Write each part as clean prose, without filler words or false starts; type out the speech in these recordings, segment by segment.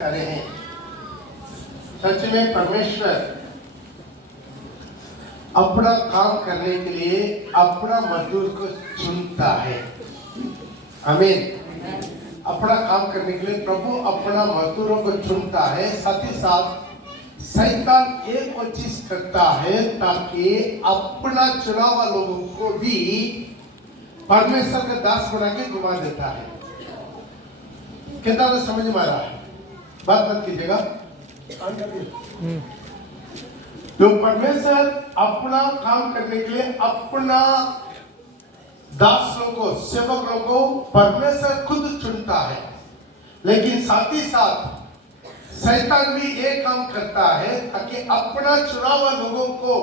रहे हैं। सच में परमेश्वर अपना काम करने के लिए अपना मजदूर को चुनता है। आमीन। अपना काम करने के लिए प्रभु अपना मजदूरों को चुनता है। साथ ही साथ शैतान एक और चीज करता है ताकि अपना चुना हुआ लोगों को भी परमेश्वर का दास बना के घुमा देता है। कितना समझ में आ रहा है? बात मत कीजिएगा। तो परमेश्वर अपना काम करने के लिए अपना दास लोगों को, सेवक लोगों को परमेश्वर खुद चुनता है। लेकिन साथ ही साथ शैतान भी एक काम करता है ताकि अपना चुना हुआ लोगों को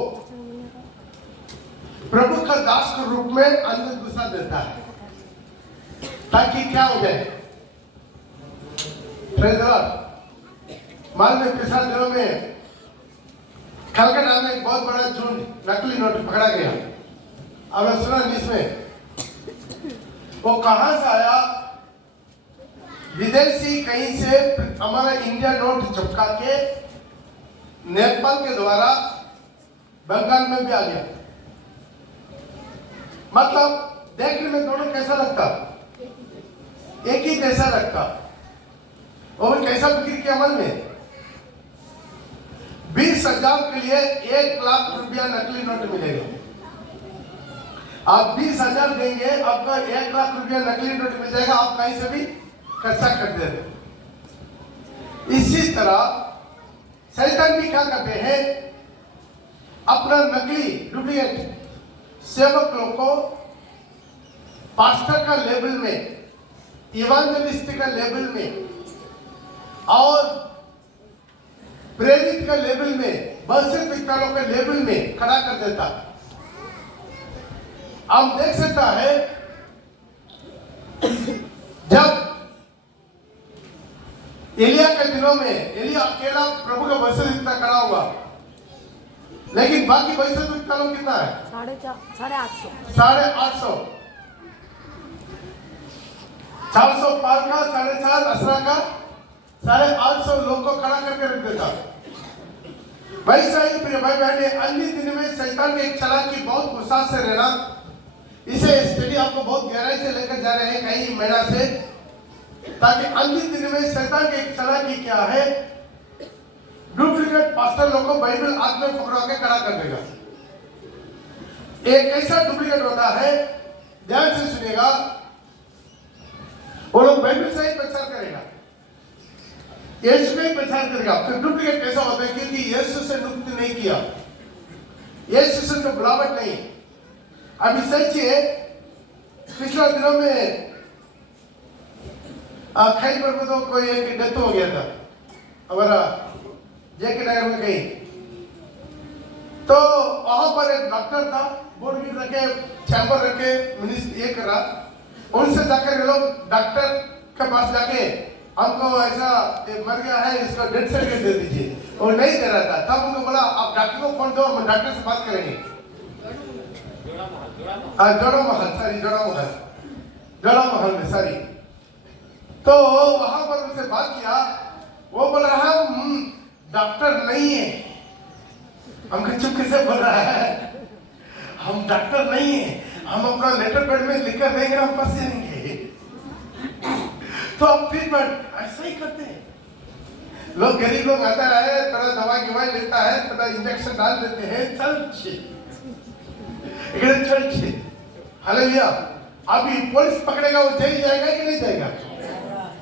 प्रभु का दास के रूप में अंदर घुसा देता है ताकि क्या हो जाए। मान लो पिछले दिनों में कलकत्ता में एक बहुत बड़ा झुंड नकली नोट पकड़ा गया। आपने सुना न्यूज़ में? वो कहां से आया? विदेशी कहीं से हमारा इंडिया नोट चिपका के नेपाल के द्वारा बंगाल में भी आ गया। मतलब देखने में दोनों कैसा लगता? एक ही जैसा लगता। और कैसा बिक्री किया मन में? 20,000 के लिए 1 लाख रुपया नकली नोट मिलेगा। आप 20,000 देंगे, आपको 1 लाख रुपया नकली नोट मिल जाएगा। आप कहीं से भी खर्चा कर दे रहे। इसी तरह शैतान भी क्या करते हैं? अपना नकली डुप्लीकेट सेवक लोग को पास्टर का लेवल में, इवांजेलिस्ट का लेवल में और प्रेरित का लेवल में, वर्षित विद्वानों के लेवल में खड़ा कर देता। आप देख सकता है जब एलिया के दिनों में एलिया अकेला प्रभु का वर्षित विद्वान खड़ा हुआ, लेकिन बाकी वर्षित विद्वानों कितना है? 850 400 पार का 450 असरा का 850 लोग को खड़ा करके रख देता। वैसा ही प्रिय भाई बहने, अन्य दिन में शैतान की एक चालाकी बहुत गुस्सा से रहना। इसे स्टडी आपको बहुत गहराई से लेकर जा रहे हैं कई महीना से, ताकि अन्य दिन में शैतान की एक चालाकी क्या है? डुप्लीकेट पास्टर लोग को बाइबल हाथ में पकड़ा के खड़ा कर देगा। एक ऐसा डुप्लीकेट होता है, ध्यान से सुनिएगा, वो लोग बाइबल से ही प्रचार करेगा, यीशु में प्रचार करेगा। फिर डुप्लीकेट कैसा होता है? क्योंकि यीशु से मुक्ति नहीं किया, यीशु से तो बुलावट नहीं। अभी सच है, पिछले दिनों में खैबर में तो कोई एक डेथ हो गया था हमारा जेके नगर में कहीं। तो वहां पर एक डॉक्टर था, बोर्ड रखे, चैम्बर रखे, मिनिस्टर ये करा। उनसे जाकर ये लोग डॉक्टर के पास जाके हमको ऐसा मर गया है, इसका डेथ सर्टिफिकेट दे दीजिए। वो नहीं दे रहा था। तब उनको बोला आप डॉक्टर को फोन दो, हम डॉक्टर से बात करेंगे। जोड़ा महल में सॉरी। तो वहां पर उनसे बात किया। वो बोल रहा है हम डॉक्टर नहीं है। हमको चुप कैसे बोल रहा है? हम डॉक्टर नहीं है, हम अपना लेटर पैड में लिख कर देंगे, हम पास जाएंगे। तो अब ट्रीटमेंट ऐसा ही करते हैं लोग। गरीब लोग आता है, थोड़ा दवा गिवाई लेता है, थोड़ा इंजेक्शन डाल देते हैं, चल हालेलुया। अभी पुलिस पकड़ेगा, वो जेल जाएगा कि नहीं जाएगा?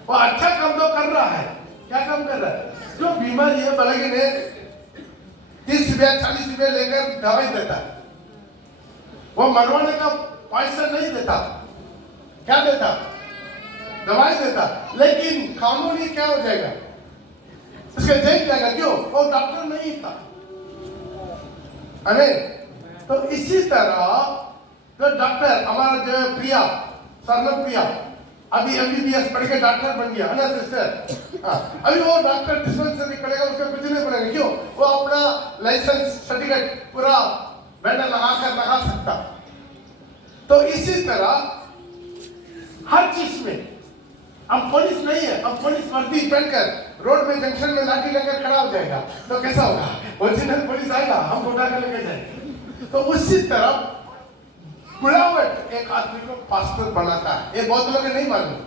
वो अच्छा काम तो कर रहा है। क्या काम कर रहा है? जो बीमारी है भले ने 30 रुपया 40 रुपया लेकर दवाई देता है, वो मरवाने का पैसा नहीं देता। क्या देता? दवाई देता। लेकिन कानूनी क्या हो जाएगा? उसका जेल जाएगा। क्यों? वो डॉक्टर नहीं था। अरे तो इसी तरह जो डॉक्टर हमारा जो प्रिया, सरनम प्रिया, अभी MBBS पढ़ के डॉक्टर बन गया है ना सिस्टर? हाँ, अभी वो डॉक्टर डिस्पेंसरी करेगा, उसका कुछ नहीं पड़ेगा। क्यों? वो अपना लाइसेंस सर्टिफिकेट पूरा बैनर लगा सकता। तो इसी तरह हर चीज में अब पुलिस नहीं है, अब पुलिस वर्दी पहनकर रोड में जंक्शन में लाठी लेकर खड़ा हो जाएगा तो कैसा होगा? ओरिजिनल पुलिस आएगा, हम उठा कर लेके जाएंगे। तो उसी तरह बुलावट एक आदमी को पास्टर बनाता है। ये बहुत लोग नहीं मालूम,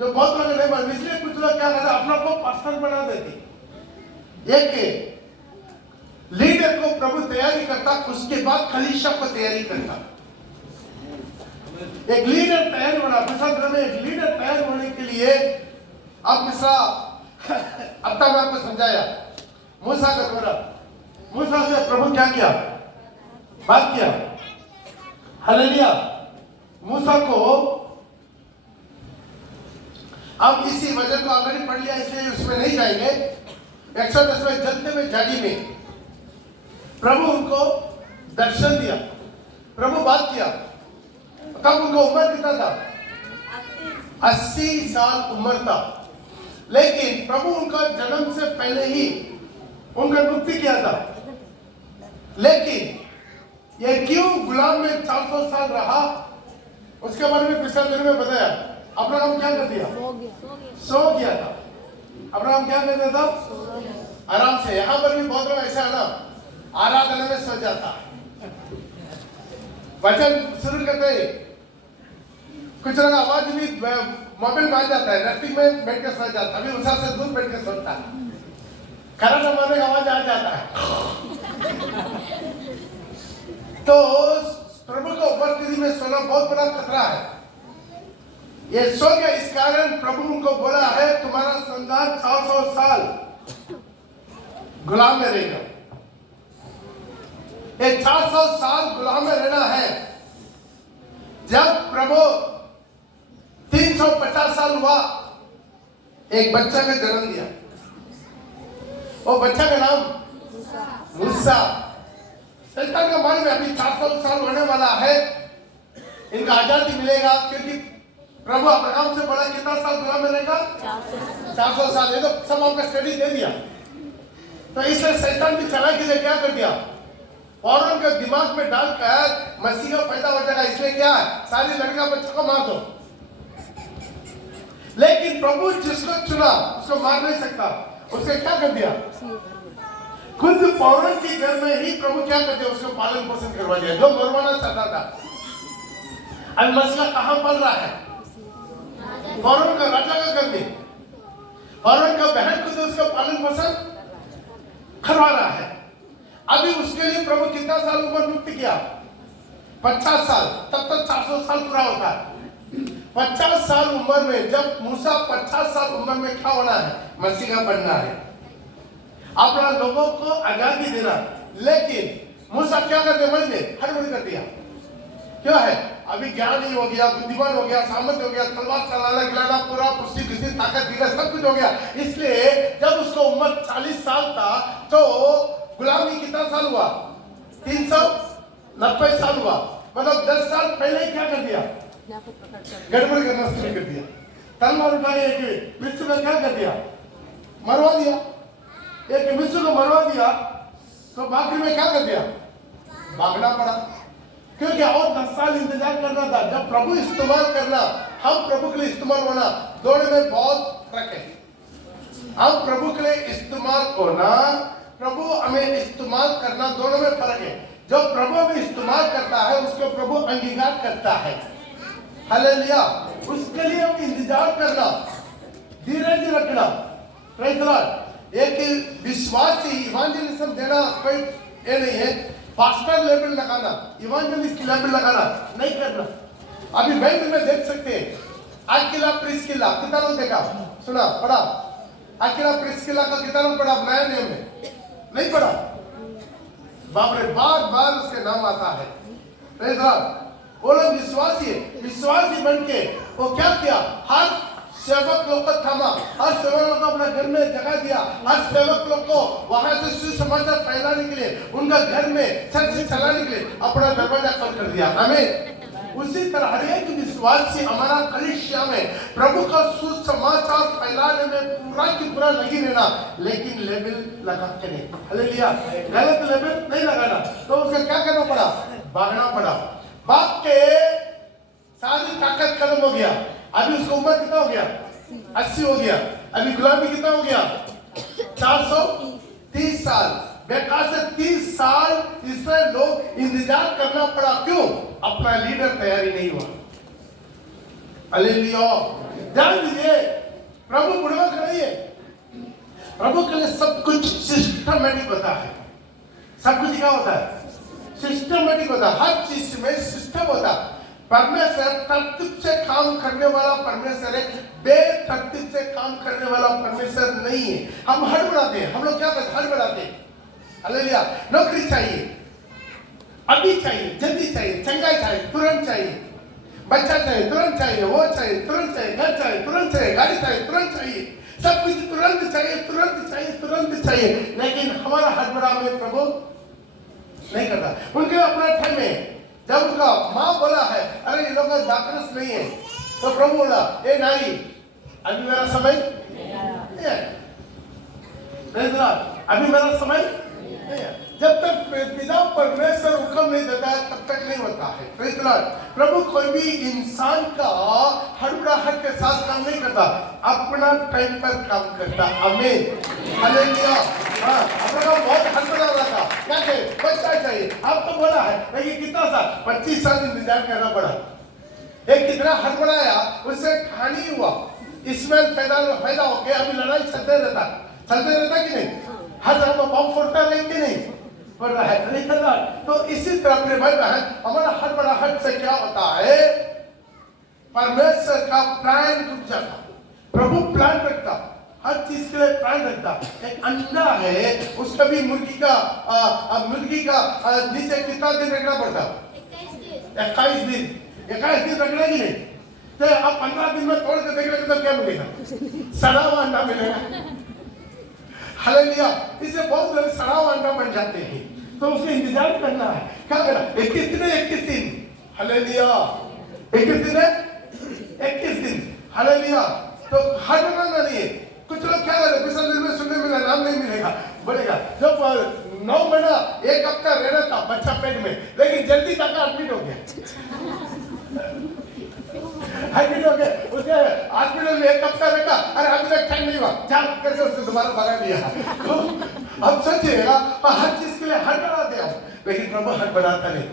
जो बहुत लोग नहीं मालूम, इसलिए कुछ लोग क्या करते अपना को पास्टर बना देते। एक लीडर को प्रभु तैयारी करता, उसके बाद कलीसिया को तैयारी करता। एक लीडर तैयार होना, दूसरा में एक लीडर तैयार होने के लिए आप मिश्रा अब तक मैं आपको समझाया मूसा का द्वारा। मूसा से प्रभु क्या किया? बात किया। हालेलुया। मूसा को अब इसी वजह को ऑलरेडी पढ़ लिया, इसलिए उसमें नहीं जाएंगे। 110 में जलते में झाड़ी में प्रभु उनको दर्शन दिया, प्रभु बात किया। तब उनको उम्र कितना था? 80 साल उम्र था। लेकिन प्रभु उनका जन्म से पहले ही उनका मुक्ति किया था। लेकिन ये क्यों गुलाम में 400 साल रहा, उसके बारे में पिछले दिन में बताया। अब्राहम क्या कर दिया? सो गया था। अब्राहम क्या करता था? आराम से। यहाँ पर भी बहुत लोग ऐसा है ना, आराधना में सो जाता है। वचन शुरू करते ही कुछ लोग आवाज भी मोबाइल में आ जाता है, नस्टिक में बैठ के सो जाता है, अभी उषा से दूर बैठ के सोता है, खरा मारने का आवाज आ जाता है। तो प्रभु को उपस्थिति में सोना बहुत बड़ा खतरा है। ये सो गया, इस कारण प्रभु उनको बोला है तुम्हारा संतान 400 साल गुलाम में रहेगा। ये 400 साल गुलाम में रहना है। जब प्रभु 350 साल हुआ, एक बच्चा का जन्म दिया। वो बच्चा का नाम मूसा। शैतान का मन में अभी 400 साल होने वाला है, इनका आजादी मिलेगा, क्योंकि प्रभु अब्राहम से बोला कितना साल गुलाम में रहेगा? 400 साल। ये तो सब आपका स्टडी दे दिया। तो इसलिए शैतान भी चालाकी से क्या कर दिया, फौरन का दिमाग में डालकर मसीह का फायदा हो जाएगा, इसलिए क्या है सारी लड़कियां बच्चों को मार दो। लेकिन प्रभु जिसको चुना उसको मार नहीं सकता। उसने क्या कर दिया? खुद फौरन के घर में ही प्रभु क्या कर दिया? उसको पालन पोषण करवा दिया, जो मरवाना चाहता था। अब मसला कहां पल रहा है? फौरन का राजा का घर में। फौरन का बहन खुद उसका पालन पोषण करवा रहा है। अभी उसके लिए प्रभु कितना साल उम्र नियुक्त किया? 50 साल। तब तक 400 साल पूरा होता है। 50 साल उम्र में, जब मूसा 50 साल उम्र में क्या होना है? मसीह का बनना है, अपना लोगों को आजादी देना। लेकिन मूसा क्या कर दिया? मन में हड़बड़ी कर दिया। क्या है? अभी ज्ञानी हो गया, बुद्धिमान हो गया, सामर्थ्य हो गया, तलवार चलाना गिलाना पूरा पुष्टि किसी ताकत दिला, सब कुछ हो गया। इसलिए जब उसको उम्र 40 साल था तो गुलामी कितना साल हुआ? 390 साल हुआ। मतलब 10 साल पहले ही क्या कर दिया? गड़बड़ करना शुरू कर दिया। तलवार उठाई, एक विश्व में क्या कर दिया? मरवा दिया। एक विश्व को मरवा दिया तो बाकी में क्या कर दिया? भागना पड़ा, क्योंकि और 10 साल इंतजार करना था। जब प्रभु इस्तेमाल करना, हम प्रभु के लिए इस्तेमाल होना, दोनों में बहुत फर्क है। हम प्रभु के लिए इस्तेमाल होना, प्रभु हमें इस्तेमाल करना, दोनों में फर्क है। जो प्रभु हमें इस्तेमाल करता है उसको प्रभु अंगीकार करता है। हालेलुया। उसके लिए हम इंतजार करना, धीरज रखना। Praise the Lord. एक विश्वासी इवांजेलिज्म देना कोई ये नहीं है, पास्टर लेवल लगाना, इवांजेलिस्ट की लेवल लगाना नहीं करना। अभी बैंक में देख सकते हैं, अकिला प्रिस्किला, कितना लोग देखा सुना पढ़ा? अकिला प्रिस्किला का कितना लोग पढ़ा? नया नियम में नहीं पढ़ा? बाप रे, बार बार उसके नाम आता है। Praise the Lord. वो लोग विश्वासी है, विश्वासी बन के वो क्या किया? हर सेवक लोग को थामा, हर सेवक लोग को अपना घर में जगह दिया, हर सेवक लोग को वहां से सुसमाचार फैलाने के लिए, उनका घर में चर्च चलाने के लिए अपना दरवाजा खोल कर दिया। आमीन। उसी तरह हर एक विश्वासी हमारा कलीसिया में प्रभु का सुसमाचार फैलाने में पूरा की पूरा लगी रहना, लेकिन लेबल लगा के नहीं। हालेलुया। गलत लेबल नहीं लगाना। तो उसका क्या करना पड़ा? भागना पड़ा। भाग के सारी ताकत खत्म हो गया। अभी उसको उम्र कितना हो गया? 80 हो गया। अभी गुलामी कितना हो गया? 430 साल। बेकार से 30 साल इसराइल लोग इंतजार करना पड़ा। क्यों? अपना लीडर तैयारी नहीं हुआ। हालेलुया। ध्यान दीजिए, प्रभु बुढ़वा का नहीं है। प्रभु के लिए सब कुछ सिस्टमेटिक होता है। सब कुछ क्या होता है? सिस्टमेटिक होता है। हर चीज में सिस्टम होता है। परमेश्वर तरतीब से काम करने वाला परमेश्वर है, बेतरतीब से काम करने वाला परमेश्वर नहीं है। हम हड़बड़ाते हैं। हम लोग क्या करते हैं? हड़बड़ाते हैं। हालेलुया। नौकरी चाहिए, अभी चाहिए, जल्दी चाहिए, चंगाई चाहिए, तुरंत चाहिए, बच्चा चाहिए, तुरंत चाहिए, वो चाहिए, तुरंत चाहिए, घर चाहिए, तुरंत चाहिए, गाड़ी चाहिए, तुरंत चाहिए, सब कुछ तुरंत चाहिए, तुरंत चाहिए, तुरंत चाहिए। लेकिन हमारा हड़बड़ा में प्रभु नहीं करता। उनके अपना टाइम है। जब उनका माँ बोला है, अरे ये लोग दाखरस नहीं है, तो प्रभु बोला, ए नारी, अभी मेरा समय नहीं है। अभी मेरा समय नहीं है। जब तक पिता परमेश्वर हुक्म नहीं देता है तब तक नहीं होता है। प्रभु कोई भी इंसान का हड़बड़ाहट के साथ काम नहीं करता, अपना टाइम पर काम करता। आमीन। हालेलुया। हाँ, हम लोग बहुत हड़बड़ा रहा था। क्या चाहिए? बच्चा चाहिए। आपको बोला है, लेकिन कितना साल? 25 साल इंतजार करना पड़ा। एक कितना हड़बड़ाया, उससे कहानी हुआ। इसमें पैदा हो गया। अभी लड़ाई चलते रहता कि नहीं? हर जगह बम फोड़ता रहे कि नहीं? पड़ रहा है। तो इसी तरह अपने भाई बहन, हमारा हड़बड़ाहट से क्या होता है? परमेश्वर का प्लान रुक जाता। प्रभु प्लान रखता, हर चीज के लिए प्लान रखता। एक अंडा है, उसका भी मुर्गी का नीचे कितना दिन रखना पड़ता? 21 दिन। 21 दिन रखना ही नहीं। तो आप 15 दिन में तोड़ के देख तो क्या मिलेगा? सड़ा हुआ अंडा मिलेगा। हालेलुया। इससे बहुत लोग सड़ा हुआ अंडा बन जाते हैं। तो उसको इंतजार करना है। क्या करना? 21 दिन। हालेलुया। 21 दिन है, 21 दिन। हालेलुया। तो हड़बड़ाना नहीं है। कुछ लोग क्या करते? पिछले दिन में सुनने मिला, नाम नहीं मिलेगा, बोलेगा जब 9 महीना 1 हफ्ता रहना था बच्चा पेट में, लेकिन जल्दी जाकर एडमिट हो गया। एडमिट हो गया, उसके हॉस्पिटल में 1 हफ्ता रखा। अरे अभी तक टाइम नहीं हुआ, चार करके उसने दोबारा भगा दिया। तो अब सोचिएगा, हर चीज के लिए हड़बड़ाते हैं, लेकिन प्रभु हड़बड़ाता नहीं।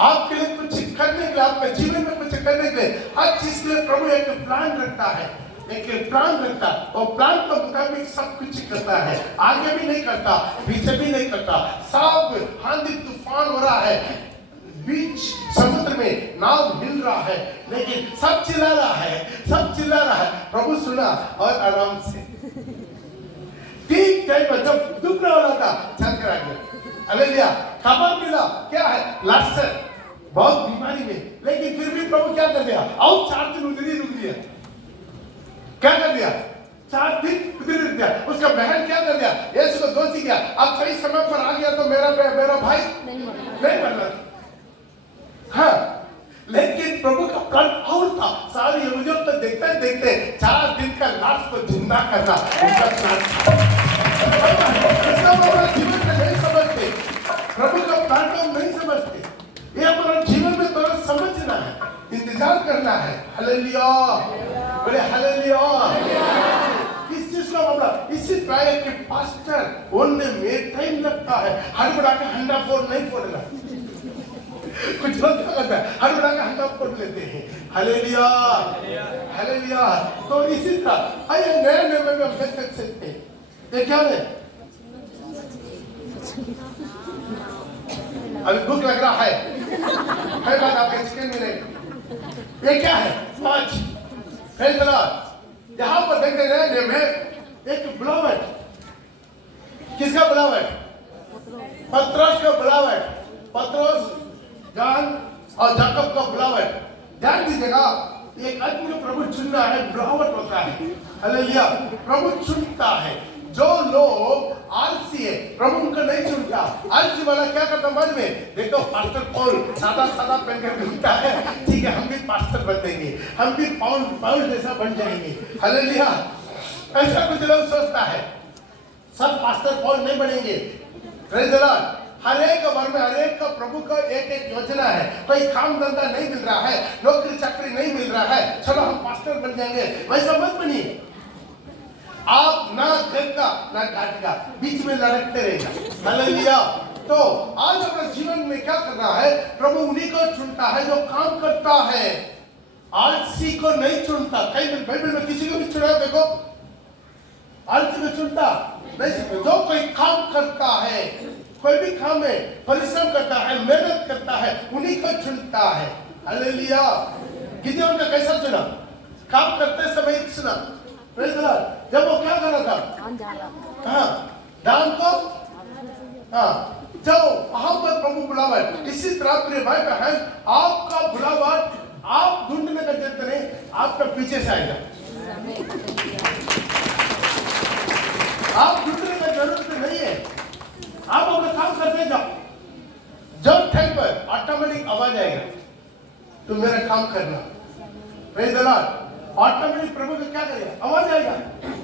आपके लिए कुछ करने के लिए, आपके जीवन में कुछ करने के लिए, हर चीज के लिए प्रभु एक प्लान रखता है। एक प्लान रखता, और प्लान के मुताबिक सब कुछ करता है। आगे भी नहीं करता, पीछे भी नहीं करता। सब आंधी तूफान हो रहा है, बीच समुद्र में नाव हिल रहा है, लेकिन सब चिल्ला रहा है, सब चिल्ला रहा है। प्रभु सुना और आराम से ठीक टाइम पर जब डूबने वाला था चल कर आ गया। हालेलुया। खबर मिला, क्या है? लाशर, बहुत बीमारी में, लेकिन फिर भी प्रभु क्या कर दिया? और 4 दिन उधर ही रुक दिया। क्या कर दिया? 4 दिन उधर रुक दिया। उसका बहन क्या कर दिया? यीशु को दोषी किया। अब सही समय पर आ गया तो मेरा भाई नहीं मरना। हाँ, लेकिन प्रभु का प्लान और था। सारी यहूदियों को देखते देखते 4 दिन का लाश को जिंदा करना उनका प्लान था। जीवन में नहीं समझते, प्रभु का प्लान को हम नहीं समझते। ये हमारा जीवन में थोड़ा समझना है, इंतजार करना है। हालेलुया, बोले हालेलुया। इस चीज का मतलब इसी तरह के पास्टर बोलने में टाइम लगता है। हड़बड़ा के हंडा फोड़ नहीं फोड़ना। कुछ लोग क्या करते हैं? हड़बड़ा के हंडा फोड़ लेते हैं। Hallelujah, hallelujah. तो इसी तरह आइए नए नियम में हम देख सकते हैं। ये क्या है? अभी भूख लग रहा है बात आपके चिकन मिलेगा। ये क्या है? पांच। यहाँ पर देखते हैं में एक बुलावट, किसका बुलावट? पत्रोस का बुलावट। पत्रोस, जॉन और जाकब का बुलावट। ध्यान दीजिएगा, एक आदमी को प्रभु चुनना है, बुलावट होता है। हालेलुया। प्रभु चुनता है। जो लोग आलसी है, प्रभु उनको नहीं चुनता। आलसी वाला क्या करता बाद में? देखो पास्टर पॉल सादा सादा पहन कर घूमता है, ठीक है हम भी पास्टर बन देंगे, हम भी पॉल जैसा बन जाएंगे। हालेलुया। ऐसा कुछ लोग सोचता है। सब पास्टर पॉल नहीं बनेंगे। Praise the Lord. हर एक वर्ग में हर एक का प्रभु का एक एक योजना है। कोई काम धंधा नहीं मिल रहा है, नौकरी चाकरी नहीं मिल रहा है, चलो हम पास्टर बन जाएंगे, वैसा मत बनिए। आप ना घर का ना घाट का, बीच में लड़कते रहेगा। हालेलुया। तो आज अपने जीवन में क्या कर रहा है? प्रभु उन्हीं को चुनता है जो काम करता है, आलसी को नहीं चुनता। कई बाइबल में किसी को भी चुना देखो, आलसी को चुनता नहीं। जो कोई काम करता है, कोई भी काम में परिश्रम करता है, मेहनत करता है, उन्हीं को चुनता है। हालेलुया। गिदोन का कैसा चुना? काम करते समय चुना। Praise the Lord. जब वो क्या कर रहा था? हाँ, दान को जाओ वहां पर प्रभु बुलावट। इसी तरह प्रिय भाई बहन, आपका बुलावट आप ढूंढने का जरूरत नहीं, आपका पीछे से आएगा। आप ढूंढने का जरूरत नहीं है, आप अपना काम करते जाओ। जब टाइम पर ऑटोमेटिक आवाज आएगा, तुम मेरा काम करना। Praise the Lord. ऑटोमेटिक प्रभु का क्या करेगा? आवाज आएगा।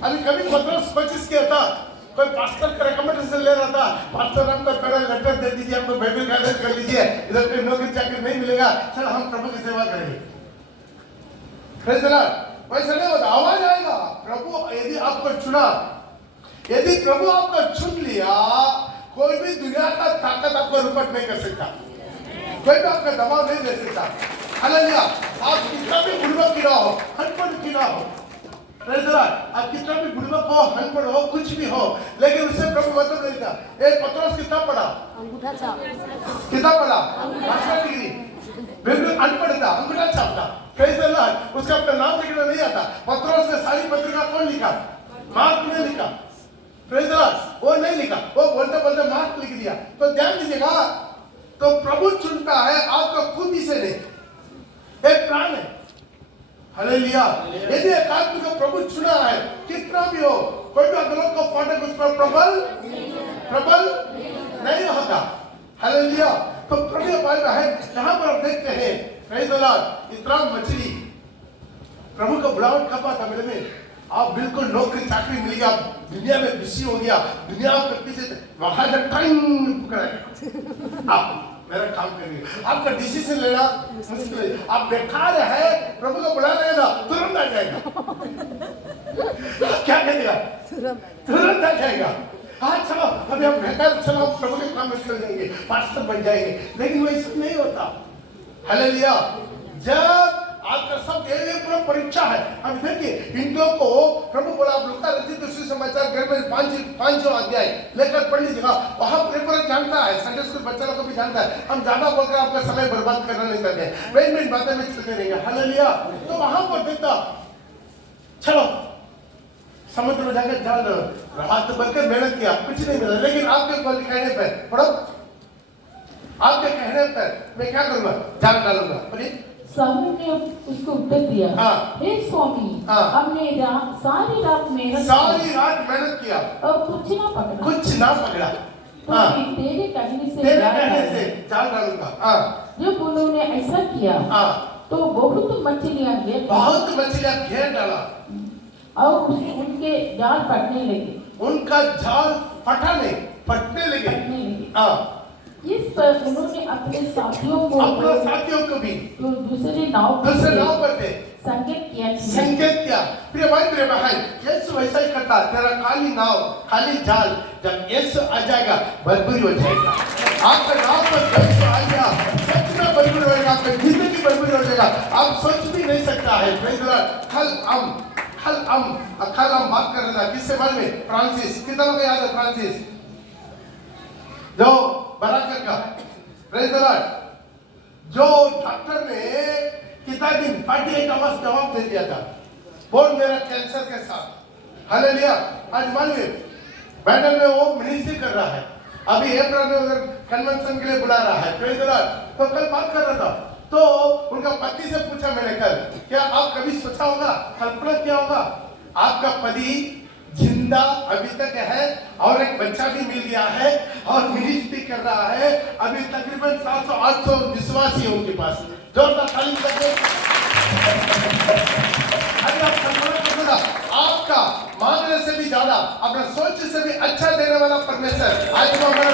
अभी कभी पतरस कोशिश किया था, कोई पास्टर का रिकमेंडेशन ले रहा था, पास्टर हमको थोड़ा लेटर दे दीजिए, हमको बाइबल गाइडेंस कर लीजिए, इधर कोई नौकरी चाकरी नहीं मिलेगा, चलो हम प्रभु की सेवा करेंगे। Praise the Lord. वैसा नहीं होता, आवाज आएगा। प्रभु यदि आपको चुना, यदि प्रभु आपको चुन लिया, कोई भी दुनिया का ताकत आपको रुपट नहीं कर सकता, कोई भी आपका दबाव नहीं दे सकता। हालेलुया। आप कितना भी बुढ़वा क्यों ना हो, अनपढ़ क्यों ना हो, प्रेज़ द लॉर्ड, आप कितना भी बुढ़वा हो, अनपढ़ हो, कुछ भी हो, लेकिन उससे प्रभु मतलब नहीं था। एक पतरस कितना पढ़ा? अंगूठा छाप। कितना पढ़ा? Master degree. बिल्कुल अनपढ़ था, अंगूठा छाप था। Praise the Lord. उसका अपना नाम लिखना नहीं आता। पतरस ने सारी पत्रिका कौन लिखा? मार्क ने लिखा। Praise the Lord. वो नहीं लिखा, वो बोलते बोलते मार्क लिख दिया। तो ध्यान दीजिएगा, तो प्रभु चुनता है आपका खुद से नहीं, एक प्राण है। हालेलुया। यदि एक आदमी को प्रभु चुना है, कितना भी हो, कोई भी अगलों को फाटक उस पर प्रबल नहीं होता। हालेलुया। तो प्रभु भाई बहन, यहाँ पर आप देखते हैं, प्रेज़ द लॉर्ड, इतना मछली प्रभु का बुलावट कब आता मेरे में? आप बिल्कुल नौकरी चाकरी मिल गया, दुनिया में बिजी हो गया, दुनिया के पीछे वहां का टाइम पकड़ा, आप मेरा काम करिए। आपका डिसीजन लेना मुश्किल है, आप बेकार है, प्रभु को बुला लेगा तुरंत आ जाएगा। क्या करेगा? तुरंत आ जाएगा। हाँ चलो अभी हम बेकार, चलो हम प्रभु के काम में चल जाएंगे, पास्टर बन जाएंगे, लेकिन वैसा नहीं होता। हालेलुया। जब आपका सब ये पूरा परीक्षा है। अब देखिए, इन लोगों को प्रभु बोला, आप लूका रचित सुसमाचार घर में 5 अध्याय लेकर पढ़ लीजिएगा। वहां पेपर जानता है, संडे स्कूल बच्चा लोग को भी जानता है। हम ज्यादा बोलकर आपका समय बर्बाद करना नहीं चाहते, मेन बातें में चलते रहेंगे। हालेलुया। तो वहां पर देखता, चलो समुद्र में जाकर जाल हाथ भरकर मेहनत किया, कुछ नहीं मिला, लेकिन आपके कहने पर पढ़ो, आपके कहने पर मैं क्या करूंगा? जाल डालूंगा। बोलिए। साहू ने उसको उत्तर दिया, हे स्वामी, हमने सारी रात मेहनत किया और कुछ ना पकड़ा, तो तेरे कहने से जाल डालूंगा। जब उन्होंने ऐसा किया, तो बहुत मछलियां घेर डाला और उनके जाल फटने लगे। उनका जाल फटा नहीं, फटने लगे। इस पर उन्होंने अपने साथियों को भी जो दूसरे नाव पर थे संकेत किया। प्रिय भाई प्रिय बहन, यीशु वैसा ही करता। तेरा खाली नाव, खाली जाल, जब यीशु आ जाएगा बरबरी हो जाएगा। आपका नाव पर यीशु आ गया, सच में बरबरी हो जाएगा, आपकी जिंदगी बरबरी हो जाएगा। आप सोच भी नहीं सकता है। कल हम बात कर रहे थे, किससे बारे में? फ्रांसिस। कितना लोग याद है फ्रांसिस जो बराकर का? Praise the Lord. जो डॉक्टर ने कितना दिन 48 आवर्स जवाब दे दिया था, बोल मेरा कैंसर के साथ। हालेलुया। आज मानिए बैठल में वो मिनिस्ट्री कर रहा है, अभी अप्रैल में उधर कन्वेंशन के लिए बुला रहा है। Praise the Lord. तो कल बात कर रहा था, तो उनका पति से पूछा मैंने कल, क्या आप कभी सोचा होगा, कल्पना किया होगा, आपका पति जिंदा अभी तक है और एक बच्चा भी मिल गया है और मिनिस्ट्री कर रहा है, अभी तकरीबन 700-800 विश्वासी है उनके पास। जोरदार ताली बजाइए। अभी आप कल्पना करिएगा, आपका मांगने से भी ज्यादा, अपना सोच से भी अच्छा देने वाला परमेश्वर आज को हमारा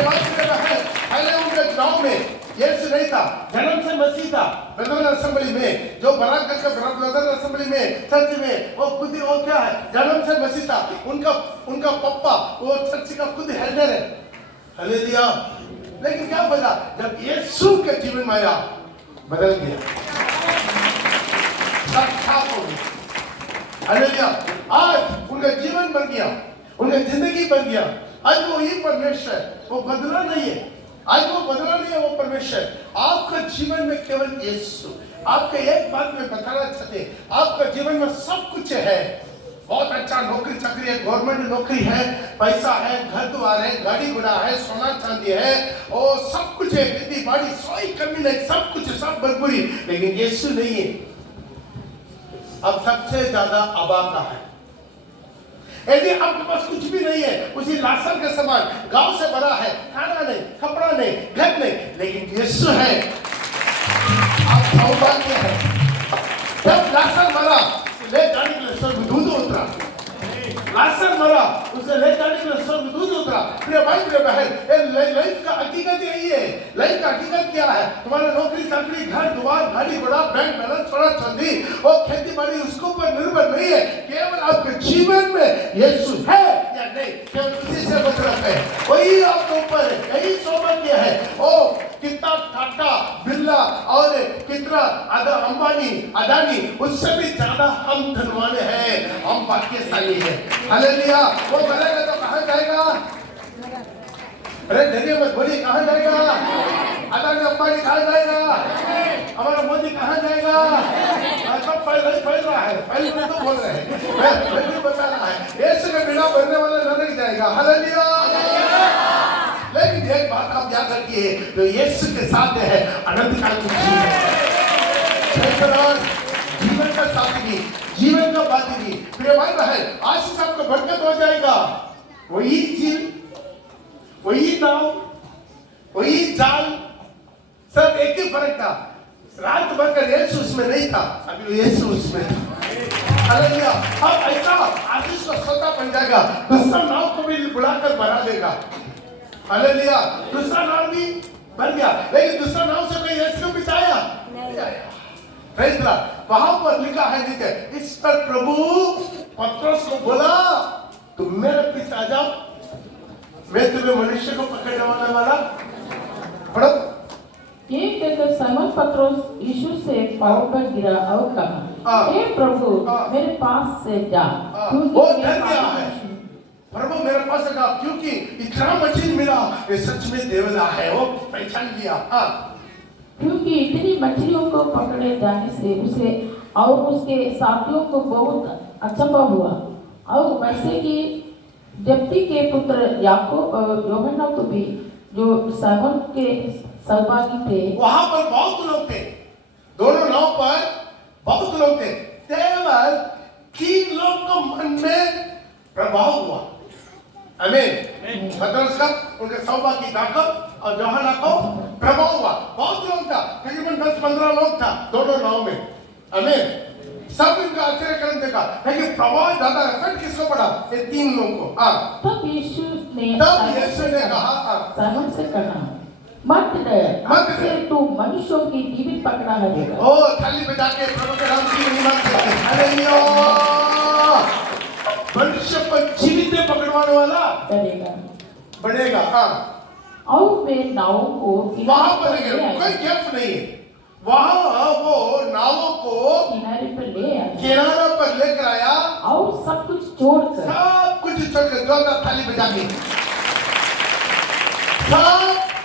पहले उनके गांव में यीशु नहीं था, जन्म से मसीह था। ब्रदर असेंबली में जो बड़ा करके ब्रदर असेंबली में चर्च में वो खुद वो क्या है, जन्म से मसीह था। उनका पप्पा वो चर्च का खुद हेल्डर है। हालेलुया। लेकिन क्या बता, जब यीशु के जीवन में आया बदल गया, सब साफ हो गया। हालेलुया। आज उनका जीवन बन गया, उनका जिंदगी बन गया। आज वो ही परमेश्वर, वो बदला नहीं है। आज वो बदला नहीं है, वो परमेश्वर। आपका जीवन में केवल यीशु। आपके एक बात में बताना चाहते, आपका जीवन में सब कुछ है। बहुत अच्छा नौकरी चाकरी है, गवर्नमेंट नौकरी है, पैसा है, घर द्वार है, गाड़ी घोड़ा है, सोना चांदी है, और सब कुछ है, खेती बाड़ी, कोई कमी नहीं, सब कुछ है, सब भरपूरी। लेकिन यीशु नहीं है। अब सबसे ज्यादा अभागा है। यदि आपके पास कुछ भी नहीं है, उसी लाशर के समान गांव से बड़ा है, खाना नहीं, कपड़ा नहीं, घर नहीं, लेकिन यीशु है, आप सौभाग्य है। जब लाशर मरा, ले जाने के लिए स्वर्गदूत उतरा। लाशर मरा, उसे ले जाने के लिए स्वर्गदूत उतरा। प्रिय भाई प्रिय बहन, लाइफ का हकीकत यही है। लाइफ का हकीकत क्या है? तुम्हारा नौकरी चाकरी, घर द्वार, गाड़ी घोड़ा, बैंक बैलेंस, सोना चांदी और खेती बाड़ी उसके ऊपर निर्भर नहीं है। केवल आपके जीवन में यीशु है या नहीं, केवल उसी से मतलब है, वही आपके ऊपर है। यही सौभाग्य है। ओ कितना टाटा बिरला और कितना अंबानी अदानी, उससे भी ज्यादा हम धनवान हैं, हम भाग्यशाली हैं। हालेलुया। वो मरेगा तो कहाँ जाएगा? अरे डरिए मत, बोलिए कहाँ जाएगा? अदानी अंबानी कहाँ जाएगा? हमारा मोदी कहाँ जाएगा? सब फैल रहा है, फैल तो बोल रहे हैं, मैं भी बता रहा है। यीशु के बिना मरने वाला नरक जाएगा। हालेलुया। लेकिन एक बात आप याद रखिए, जो यीशु के साथ है अनंत काल की जीवन का साथी, जीवन का बातेगी। प्रिय भाई बहन, आशीष आपको बरकत हो जाएगा। वही झील, वही नाव, वही जाल, सब एक ही फर्क था। रात भर का यीशु उसमें नहीं था, अभी यीशु उसमें था। हालेलुया। अब ऐसा आशीष का सौदा बन जाएगा, दूसरा नाव को भी बुलाकर भरा देगा। हालेलुया। दूसरा नाव भी बन गया, लेकिन दूसरा नाव से कोई यीशु को बिताया नहीं आया। वहां पर लिखा है नीचे, इस पर प्रभु पतरस को बोला, तुम मेरे पीछे आ जाओ, मैं तुम्हें मनुष्य को पकड़ने वाला। पढ़ो। ये कहकर सिमोन पतरस यीशु से पांव पर गिरा और कहा, हे प्रभु मेरे पास से जा, वो डर गया है। प्रभु मेरे पास से जा, क्योंकि इतना मछली मिला, ये सच में देवता है, वो पहचान लिया। क्योंकि इतनी मछलियों को पकड़े जाने से उसे और उसके साथियों को बहुत अचंभा हुआ, और वैसे कि जब्दी के पुत्र याकूब और यूहन्ना को भी, जो सिमोन के सहभागी थे। वहां पर बहुत लोग थे, दोनों नाव पर बहुत लोग थे। केवल 3 लोग को मन में प्रभाव हुआ। आमीन। पतरस का, उनके सहभागी याकूब और यूहन्ना को प्रभाव हुआ। बहुत लोग था, तकरीबन 10-15 लोग था दोनों नाव में। आमीन। सब इनका आश्चर्यकरण देखा, लेकिन प्रभाव ज्यादा इफेक्ट किसको पड़ा? ये 3 लोगों को। तब यीशु ने कहा, सिमोन से कहा, मत डर, अब से तू मनुष्यों की जीवित पकड़ा रहेगा। ओ थाली बजा के प्रभु के नाम की महिमा करते। हालेलुया। मनुष्य को जीवित पकड़वाने वाला बढ़ेगा। और वे नावों को वहां पर कोई गैप नहीं है, वहां वो नावों को किनारे पर लेकर आया और सब कुछ छोड़कर जोरदार थाली बजा के सब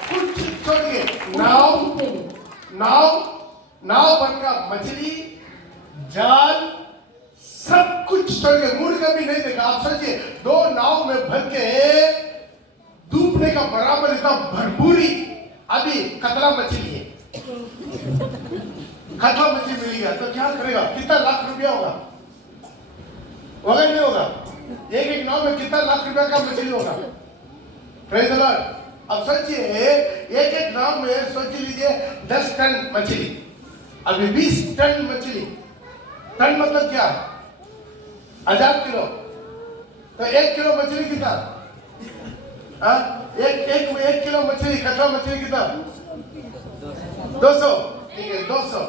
कुछ छोड़ के नाव बनकर मछली जाल सब कुछ छोड़ के, मुड़ के भी नहीं देखा। आप सोचिए, 2 नाव में भर के डूबने का बराबर इतना भरपूरी। अभी कतला मछली है, कतला मछली मिल गया तो क्या करेगा? कितना लाख रुपया होगा? होगा नहीं होगा? एक नाव में कितना लाख रुपया का मछली होगा? Praise the Lord. अब सोचिए, एक नाव में सोच लीजिए 10 टन मछली, अभी 20 टन मछली। टन मतलब क्या? 1000 किलो। तो 1 किलो मछली कितना? हाँ, एक किलो मछली, कटरा मछली कितना? 200, ठीक है 200,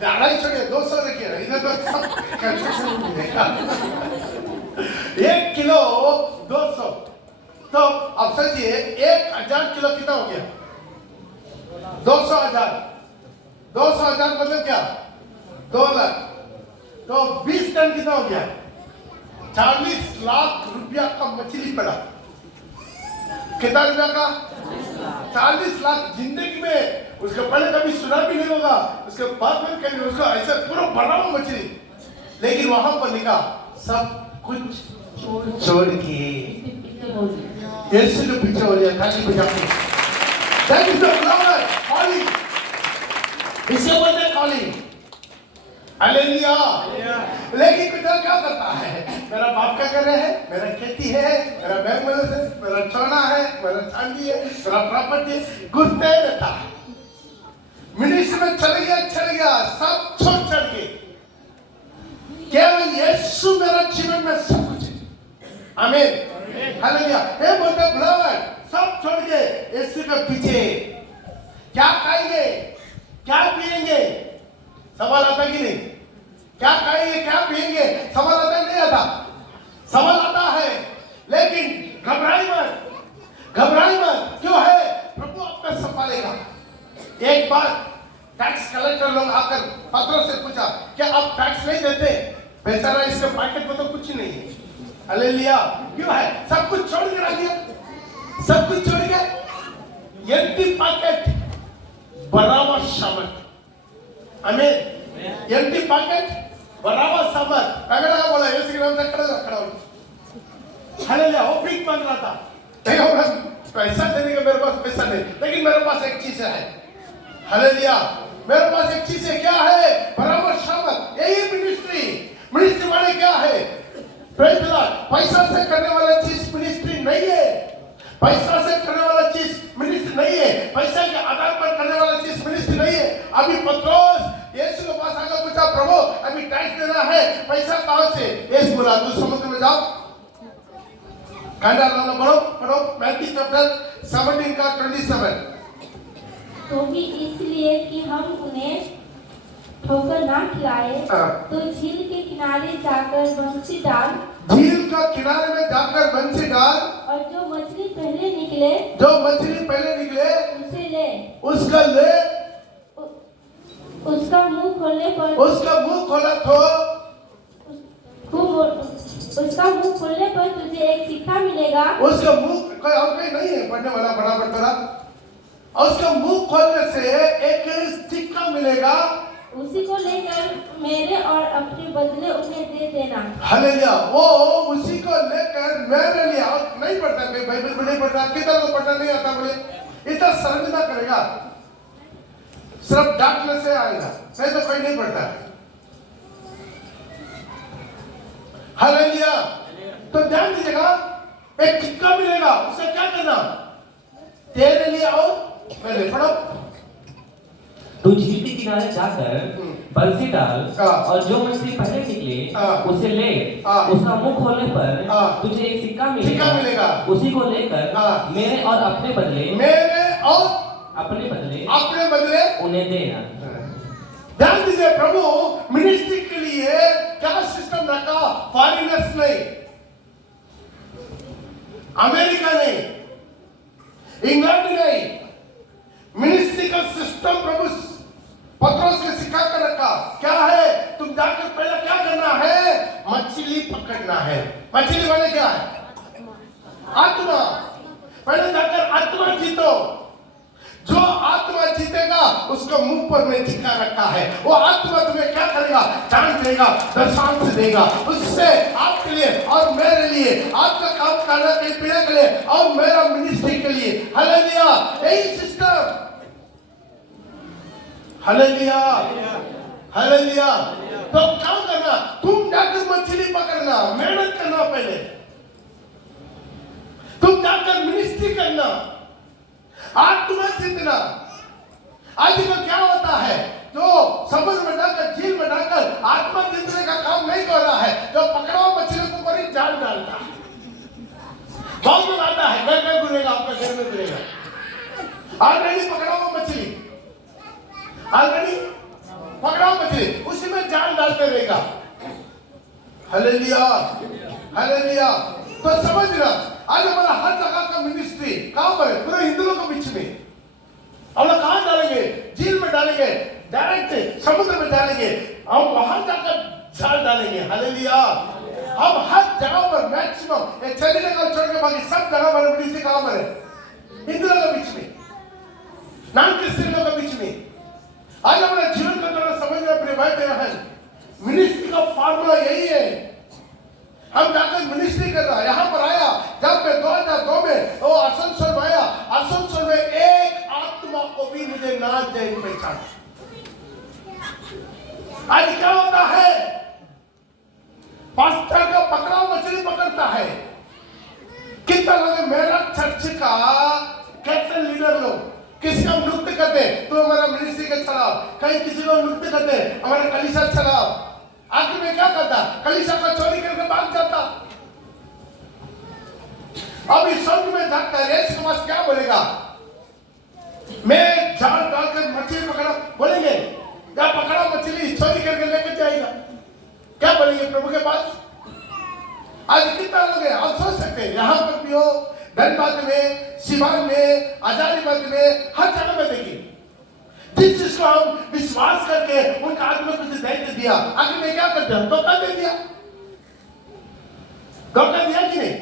250 छोड़िए 200 रखिए, इधर तो सब कंसेशन मिलेगा। 1 किलो 200, तो अब सोचिए 1000 किलो कितना हो गया? 200,000, 200,000 मतलब क्या? 2 लाख, तो 20 टन कितना हो गया? 40 लाख रुपया का मछली पड़ा। कितना रुपया का? 40 लाख। जिंदगी में उसके पहले कभी सुना भी नहीं होगा, उसके बाद में कभी उसको ऐसा पूरा भरा हुआ मछली, लेकिन वहां पर लिखा सब कुछ छोड़ के यीशु के पीछे हो गया। ताकि बजा के that is the flower calling, इसे बोलते हैं कॉलिंग। हालेलुया। लेकिन पिता क्या करता है? मेरा बाप क्या कर रहे हैं? मेरा खेती है, मेरा बैंक बैलेंस है, मेरा सोना है, मेरा चांदी है, मेरा प्रॉपर्टी है, घुसते रहता है। मिनिस्ट्री में चले गया सब छोड़ के, केवल यीशु मेरा जीवन में सब कुछ है। आमीन, हालेलुया। हे बोलते ब्रदर, सब छोड़ के यीशु के पीछे। क्या खाएंगे, क्या पिएंगे, सवाल आता कि नहीं? क्या खाएंगे, क्या पिएंगे, सवाल आता नहीं आता? सवाल आता है, लेकिन घबराई मत। क्यों है? प्रभु आपका संभालेगा। एक बार टैक्स कलेक्टर लोग आकर पत्रों से पूछा, क्या आप टैक्स नहीं देते? बेचारा इसके पैकेट में तो कुछ नहीं है। हालेलुया। क्यों है? सब कुछ छोड़ के रख दिया, सब कुछ छोड़ के एम्प्टी पैकेट, बराबर शामत। आमीन। एम्प्टी पैकेट, बराबर शामत। अगला बोला यीशु के नाम से खड़ा हो। हालेलुया। वो भीख मांग रहा था, पैसा देने का मेरे पास पैसा नहीं, लेकिन मेरे पास एक चीज है। हालेलुया। मेरे पास एक चीज है। क्या है? बराबर शामत। यही मिनिस्ट्री वाले क्या है? Praise the Lord. पैसा से करने वाला चीज मिनिस्ट्री नहीं है। पैसा से करने वाला चीज मिनिस्ट्री नहीं है। पैसा के आधार पर करने वाला चीज मिनिस्ट्री नहीं है। अभी पत्रोस यीशु के पास आकर पूछा, प्रभु अभी टैक्स देना है, पैसा कहां से? यीशु बोला, तू समुद्र में जाओ, कांडा लाना। पढ़ो मैथ्यू चैप्टर 17 का 27। तो भी इसलिए कि हम उन्हें ठोकर ना खिलाए, तो झील के किनारे जाकर बंसी डाल, झील का किनारे में जाकर बंसी डाल, और जो मछली पहले निकले उसे ले, उसका ले, उसका मुंह खोलने पर, उसका मुंह खोला तो उसका मुंह खोलने पर तुझे एक सिक्का मिलेगा। उसका मुंह कोई और कहीं नहीं है पढ़ने वाला बराबर तेरा। और उसका मुंह खोलने से एक सिक्का मिलेगा, उसी को लेकर मेरे और अपने बदले उन्हें दे देना। हालेलुया। वो उसी को लेकर मेरे लिए, और नहीं पढ़ता, कोई बाइबल में नहीं पढ़ता, किधर को पढ़ना नहीं आता, बोले इतना समझना करेगा, सिर्फ डांटने से आएगा, नहीं तो कोई नहीं पढ़ता। हालेलुया। तो ध्यान दीजिएगा, एक सिक्का मिलेगा, उसे क्या करना? तेरे लिए और मेरे। पढ़ो। तू झील के किनारे जाकर बंसी डाल, और जो मछली पहले निकले उसे ले, उसका मुंह खोलने पर तुझे एक सिक्का मिलेगा, उसी को लेकर मेरे और अपने बदले उन्हें देना। ध्यान दीजिए, प्रभु मिनिस्ट्री के लिए क्या सिस्टम रखा? फॉरेनर्स नहीं, अमेरिका नहीं, इंग्लैंड नहीं, मिनिस्ट्री का सिस्टम प्रभु पत्रोस के सिखा कर रखा। क्या है? तुम जाकर पहले क्या करना है? मछली पकड़ना है। मछली वाले क्या है? आत्मा। पहले जाकर आत्मा जीतो। जो आत्मा जीतेगा उसको मुंह पर में टिका रखा है। वो आत्मा तुम्हें क्या करेगा? ज्ञान देगा, दर्शन देगा। उससे आपके लिए और मेरे लिए, आपका काम करने के पीने के लिए और मेरा मिनिस्ट्री के लिए। हालेलुया। यही सिस्टम। Hallelujah, hallelujah. तो क्या करना? तुम जाकर मछली पकड़ना, मेहनत करना, पहले तुम जाकर मिनिस्ट्री करना, आत्मा जीतना। आज तो क्या होता है, जो समुद्र में जाकर, झील में जाकर आत्मा जीतने का काम नहीं कर रहा है, जो पकड़ा हुआ मछली को ऊपर ही जाल डालता है। बहुत लोग आता है, घर ऑलरेडी पकड़ा हुआ मछली, ऑलरेडी पकड़ा हुआ मछली, उसी में जान डालते रहेगा। Hallelujah, hallelujah. तो समझना, आज हमारा हर जगह का मिनिस्ट्री कहां पर है? पूरे हिंदुओं के बीच में। हम लोग कहां डालेंगे? झील में डालेंगे, डायरेक्ट समुद्र में डालेंगे, हम वहां जाकर जाल डालेंगे। हालेलुया। हम हर जगह पर मैक्सिमम एक चैनल का छोड़ के बाकी सब जगह पर मिनिस्ट्री कहां पर है? हिंदुओं के बीच में, नॉन क्रिश्चियनों के बीच में। आज हमारा जीवन का थोड़ा समझना अपने भाई बहन, मिनिस्ट्री का फार्मूला यही है। हम जाकर मिनिस्ट्री कर रहा है। यहाँ पर आया जब मैं 2002 में वो आसनसोल में आया, आसनसोल में एक आत्मा को भी मुझे ना देख पहचान। आज क्या होता है? पास्टर का पकड़ा मछली पकड़ता है। कितना लोग मेरा चर्च का कैप्टन लीडर लोग किसी का नियुक्त करते, तो हमारा मिनिस्ट्री का चलाओ, कहीं किसी को नियुक्त करते हमारा कलीसिया चलाओ। आखिर में क्या करता? कलीसिया को चोरी करके भाग जाता। अब इस स्वर्ग में जाकर यीशु के पास क्या बोलेगा? मैं जाल डालकर मछली पकड़ा, बोलेंगे क्या पकड़ा मछली चोरी करके लेकर जाएगा? क्या बोलेंगे प्रभु के पास? आज कितना लोग हैं, आप सोच सकते हैं, यहाँ पर भी हो, धनबाद में, सिवान में, हजारीबाग में, हर जगह में देखिए, जिस चीज को हम विश्वास करके उनका आत्मा को दायित्व दिया, आखिर में क्या करते हैं? धोखा दे दिया। धोखा दिया कि नहीं?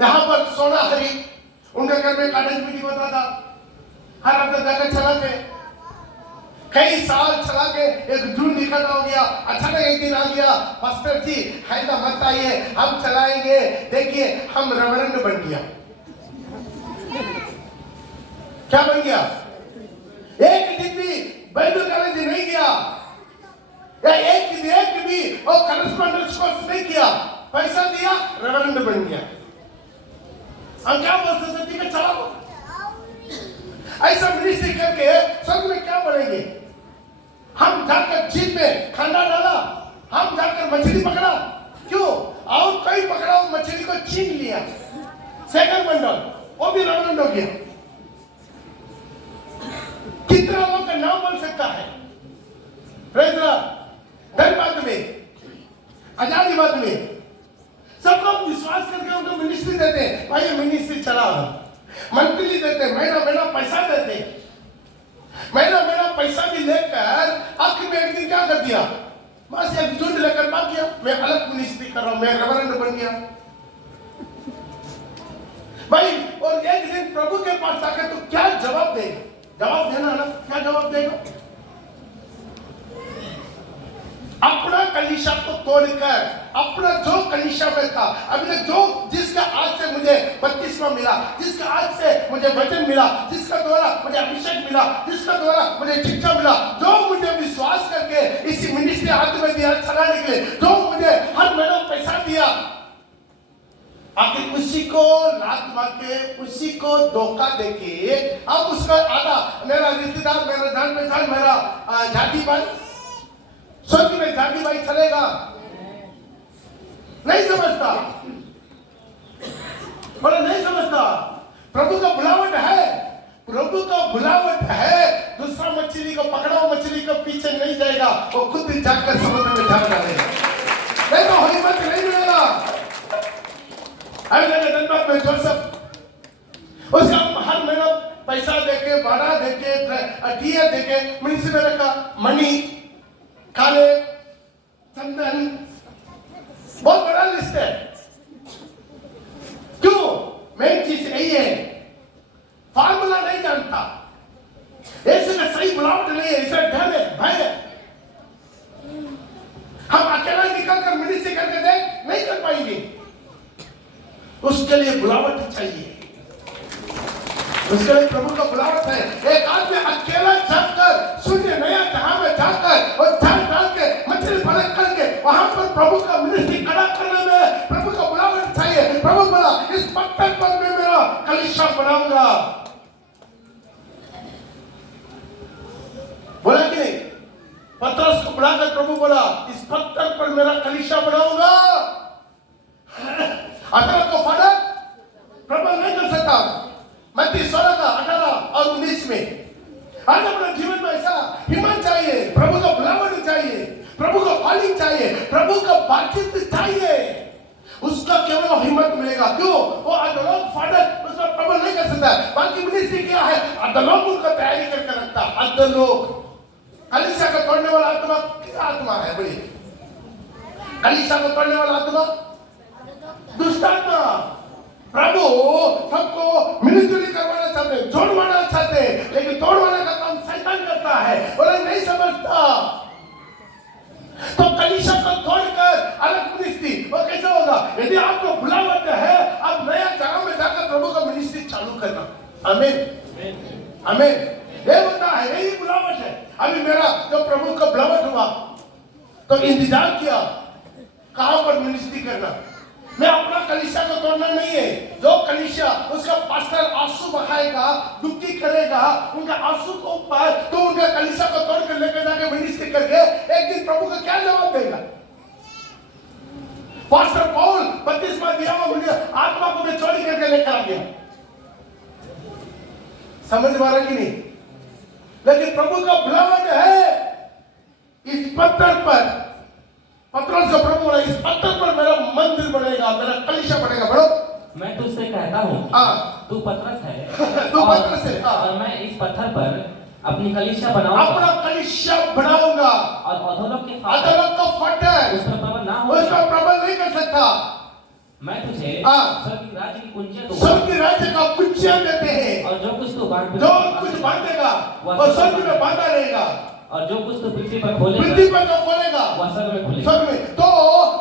यहाँ पर सोना हरी उनके घर में कॉलेज मीटिंग होता था, हर हफ्ते जाकर चला गए, कई साल चला के एक जून निकल हो गया, अचानक एक दिन आ गया, पास्टर जी है ना मत आइए, हम चलाएंगे, देखिए हम रेवरेंड बन गया। क्या बन गया? एक दिन भी बाइबल कॉलेज नहीं गया, या एक भी और करस्पॉन्डेंस कोर्स नहीं किया, पैसा दिया रेवरेंड बन गया। हम क्या बोल सकते हैं? चलाओ ऐसा मिनिस्ट्री करके स्वर्ग में क्या बढ़ेंगे? हम जाकर झील में खाना डाला, हम जाकर मछली पकड़ा, क्यों? और कई पकड़ा मछली को छीन लिया, सेकंड मंडल वो भी रेवरेंड हो गया। कितना लोगों का नाम बोल सकता है? धनबाद में, हजारीबाग में, सब लोग विश्वास करके उनको मिनिस्ट्री देते हैं। भाई ये मिनिस्ट्री चला, मंथली देते, महीना पैसा देते, महीना पैसा भी लेकर आखिर में एक दिन क्या कर दिया? बस एक झुंड लेकर भाग गया, मैं अलग मिनिस्ट्री कर रहा हूं, मैं रेवरेंड बन गया। भाई और एक दिन प्रभु के पास जाकर तो क्या जवाब देगा? जवाब देना ना, क्या जवाब देगा? अपना कलीसिया को तोड़कर, अपना जो कलीसिया में था, अभी तक जो जिसका आज से मुझे बपतिस्मा मिला, जिसका आज से मुझे वचन मिला, जिसका द्वारा मुझे अभिषेक मिला, जिसका द्वारा मुझे शिक्षा मिला, जो मुझे विश्वास करके इसी मिनिस्ट्री हाथ में दिया चलाने के लिए, जो मुझे हर महीना पैसा दिया, आखिर उसी को लात मार के, उसी को धोखा देके, अब उसका आधा मेरा रिश्तेदार, मेरा जान पहचान, मेरा जाति भाई, स्वर्ग में जाति भाई चलेगा? नहीं समझता, बोले नहीं समझता। प्रभु का बुलावट है, प्रभु का बुलावट है। दूसरा मछली को पकड़ा हुआ मछली को पीछे नहीं जाएगा, वो खुद जाकर समुद्र में झाड़ डालेगा, नहीं तो हिम्मत नहीं मिलेगा। धनबाद में जोसेफ, उसका हर महीना पैसा देके, भाड़ा देके, टीयर देके मिनिस्ट्री में रखा, मणि, काले, चंदन, बहुत बड़ा लिस्ट है। क्यों? मेन चीज यही है, फार्मूला नहीं जानता, ऐसे में सही बुलावट नहीं है, इसे डर है, भय है। हम अकेला निकल कर मिनिस्ट्री करके देख नहीं कर पाएंगे, उसके लिए बुलावट चाहिए, उसके लिए प्रभु का बुलावट है। एक आदमी अकेला जाकर शून्य नया जहां में जाकर और जाल डाल के मछली पकड़ करके वहां पर प्रभु का मिनिस्ट्री खड़ा करने में प्रभु का बुलावट चाहिए। प्रभु बोला इस पत्थर पर मैं मेरा कलीसिया बनाऊंगा, बोला कि नहीं? पतरस को बुलाकर प्रभु बोला इस पत्थर पर मेरा कलीसिया बनाऊंगा। अगर को फटक प्रबल नहीं कर सकता, देश में। आज अपने जीवन में ऐसा हिम्मत चाहिए, प्रभु का बुलावट चाहिए, प्रभु का कॉलिंग चाहिए, प्रभु का बातचीत चाहिए। उसका केवल हिम्मत मिलेगा। क्यों? वो अधलोक फाटक उसका प्रबल नहीं कर सकता। बाकी मिनिस्ट्री क्या है? अधलोक उनका तैयारी करके रखता। अधलोक कलीसिया को तोड़ने वाला आत्मा क्या आत्मा है? बड़ी कलीसिया को तोड़ने वाला आत्मा दुष्ट आत्मा। प्रभु सबको मिलजुली करवाना चाहते, जोड़वाना चाहते, लेकिन तोड़वाने का काम शैतान करता है और नहीं समझता। तो कलीसिया को तोड़कर अलग मिनिस्ट्री वो कैसे होगा? यदि आपको बुलावट है, आप नया जगह में जाकर प्रभु का मिनिस्ट्री चालू करना। आमीन आमीन। ये होता है, यही बुलावट है। अभी मेरा जो प्रभु का बुलावट हुआ तो इंतजार किया कहां पर मिनिस्ट्री करना। मैं अपना कलीसिया को तोड़ना नहीं है। जो कलीसिया उसका पास्टर आंसू बहाएगा, दुखी करेगा, उनका आंसू को ऊपर, तो उनका कलीसिया को तोड़ कर लेकर जाके मिनिस्ट्री करके एक दिन प्रभु का क्या जवाब देगा? पास्टर पौल बपतिस्मा दिया हुआ मुझे आत्मा को मैं चोरी करके लेकर आ गया। समझ पा रहा कि नहीं? लेकिन प्रभु का बुलावट है इस पत्थर पर। पत्रोस का प्रभु बोला, इस पत्थर पर मेरा मंदिर बनेगा, मेरा कलीसिया बनेगा। बड़ो मैं तुझसे कहता हूँ तू पतरस है तू पतरस है और मैं इस पत्थर पर अपनी कलीसिया बनाऊंगा, अपना कलीसिया बनाऊंगा और अधोलोक का फाटक उस पर प्रबल ना हो, उसका प्रबल नहीं कर सकता। मैं तुझे स्वर्ग के राज्य की कुंजियां दूंगा। स्वर्ग के राज्य का कुंजियां देते हैं, और जो कुछ तू बांटेगा वो स्वर्ग में बांधा रहेगा, और जो कुछ तू पृथ्वी पर खोलेगा पृथ्वी पर जो खोलेगा वह स्वर्ग में खुलेगा। स्वर्ग में। तो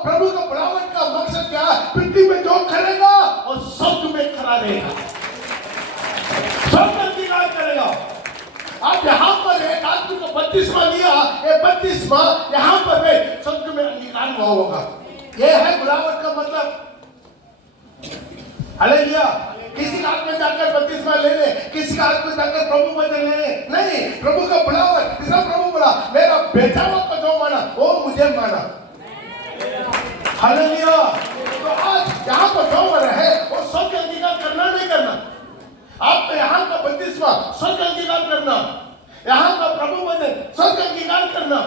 प्रभु का बुलावट का मकसद क्या है? पृथ्वी में जो करेगा और स्वर्ग में खड़ा रहेगा, स्वर्ग अंगीकार करेगा। आप यहाँ पर एक आदमी को बपतिस्मा लिया, ये बपतिस्मा यहाँ पर में स्वर्ग में अंगीकार हुआ होगा। ये है बुलावट का मतलब। हालेलुया। किसी का हाथ में जाकर बपतिस्मा ले ले, किसी का हाथ में जाकर प्रभु वचन ले ले, नहीं। प्रभु का बुलावट, इसका प्रभु बोला मेरा बेटा को जो माना वो मुझे माना। हालेलुया। तो आज यहाँ पर जो हो रहा है वो स्वर्ग अंगीकार करना नहीं करना। आपको यहाँ का बपतिस्मा स्वर्ग अंगीकार करना, यहाँ का प्रभु वचन स्वर्ग अंगीकार करना।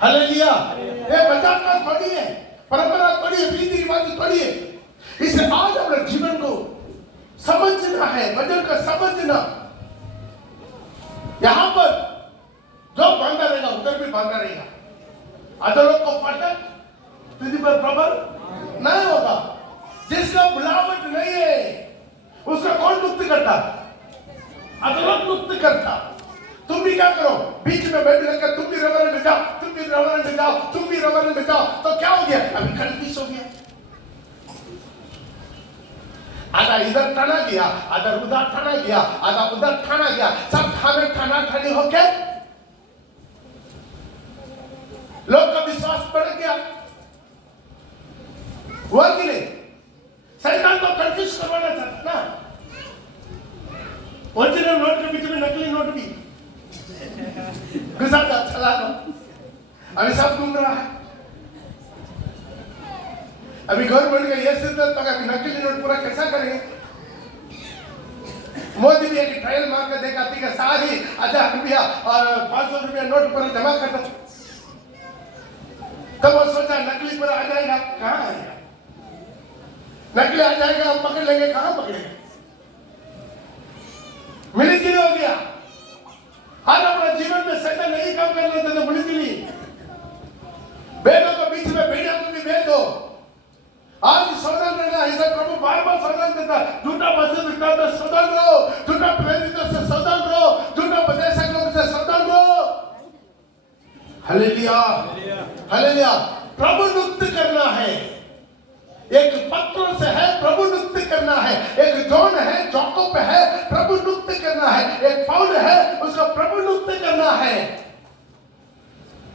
हालेलुया। ये मजाक का थोड़ी है, परंपरा थोड़ी है, रीति रिवाज थोड़ी है। इसे आज अपने जीवन को समझना है, वचन का समझना। यहां पर जो बांधा रहेगा उधर भी बांधा रहेगा। अधोलोक को फाटक पृथ्वी पर प्रबल नहीं होगा। जिसका बुलावट नहीं है उसका कौन मुक्त करता? अधोलोक मुक्त करता। तुम भी क्या करो? बीच में बैठ लेकर तुम भी रेवरेंड जाओ, तुम भी रेवरेंड जाओ, तुम भी रेवरेंड जाओ, तो क्या हो गया? अभी कंफ्यूज हो गया। आधा इधर ठाना गया, आधा उधर ठाना गया, आधा उधर ठाना गया, सब हमें ठाना ठानी होके लोग का विश्वास बढ़ गया। हुआ कि नहीं? शैतान तो कंफ्यूज करवाना चाहता ना। ओरिजिनल नोट के बीच में नकली नोट भी घुसा था, चला दो। अभी सब घूम रहा है। अभी गवर्नमेंट का यह सिद्धांत होगा कि नकली नोट पूरा कैसा करेंगे। मोदी भी एक ट्रायल मार कर देखा थी कि सारी 1000 रुपया और 500 रुपया नोट पर जमा कर दो। तब वो सोचा नकली पर आ जाएगा, कहाँ आएगा? नकली आ जाएगा, हम पकड़ लेंगे, कहाँ पकड़ेंगे? मिली जुली हो गया। आज अपने जीवन में शैतान नहीं काम कर लेते तो मिली जुली। बेटों को बीच में भेड़िया को भी भेज दो। आज सावधान रहना, ऐसा प्रभु बार बार सावधान देता। झूठा बच्चे दिखता है सावधान रहो, झूठा प्रेरितों से सावधान रहो, झूठा उपदेशकों से सावधान रहो। Hallelujah hallelujah. प्रभु मुक्त करना है। एक पत्रोस है, प्रभु मुक्त करना है। एक जॉन है, याकूब है, प्रभु मुक्त करना है। एक पौल है, उसका प्रभु मुक्त करना है।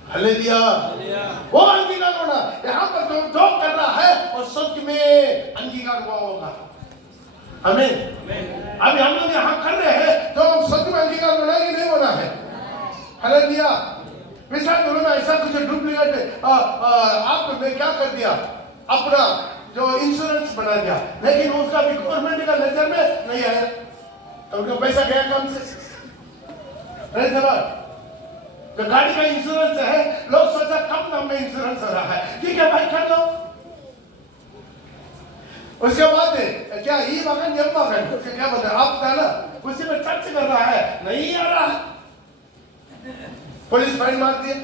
हालेलुया। वो अंगीकार होना। यहाँ पर जो कर रहा है वो स्वर्ग में अंगीकार हुआ होगा। हमें अभी हम लोग यहाँ कर रहे हैं, जो हम स्वर्ग में अंगीकार होना ही नहीं होना है। हालेलुया। पिछले दिनों में ऐसा कुछ डुप्लीकेट आपने क्या कर दिया, अपना जो इंश्योरेंस बना दिया, लेकिन उसका भी गवर्नमेंट का नजर में नहीं आया। तो उनका पैसा गया काम से। तो गाड़ी का इंश्योरेंस है, लोग सोचा कम दाम में इंश्योरेंस हो रहा है, ठीक है भाई कर लो। उसके बाद क्या ई वागन एम वागन उसके क्या बोलते हैं आप ना, उसी में टच कर रहा है, नहीं आ रहा, पुलिस फाइन मार दिया।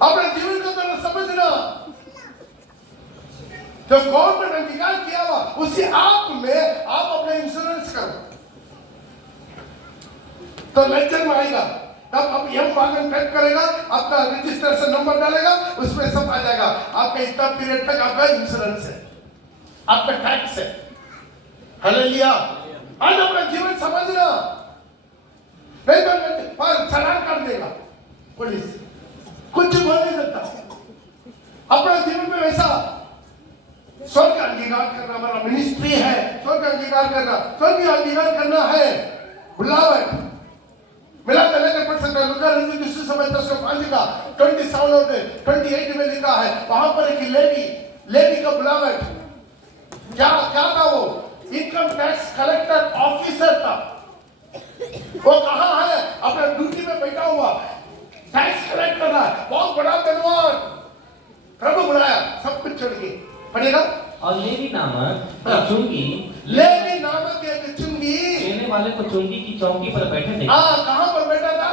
अपने जीवन को तो समझना, जो गवर्नमेंट अंगीकार किया हुआ उसी आप में आप अपने इंश्योरेंस करो, तो लेक्चर में आएगा तब आप एम वागन टाइप करेगा, आपका रजिस्ट्रेशन नंबर डालेगा, उसमें सब आ जाएगा, आपका इतना पीरियड तक आपका इंश्योरेंस है, आपका टैक्स है। हालेलुया। आज अपना जीवन समझना, नहीं तो पर चालान कर देगा पुलिस, कुछ बोल नहीं सकता। अपना जीवन में वैसा स्वर्ग का अंगीकार करना हमारा मिनिस्ट्री है, स्वर्ग का अंगीकार करना, स्वर्ग का अंगीकार करना है। बुलावट मिला लेकर पढ़ सकता है, लुका रंजी दूसरे समय 10:5 का 27 और 28 में लिखा है, वहां पर एक लेवी का बुलावट क्या था, वो इनकम टैक्स कलेक्टर ऑफिसर था। वो कहां है? अपने ड्यूटी में बैठा हुआ टैक्स कलेक्ट कर रहा है, बहुत बड़ा धन्यवाद, प्रभु बुलाया, सब कुछ छोड़ के पढ़ेगा। और लेवी नामक एक चुंगी, लेवी नामक एक चुंगी लेने वाले को चुंगी की चौकी पर बैठे थे। कहां पर बैठा था?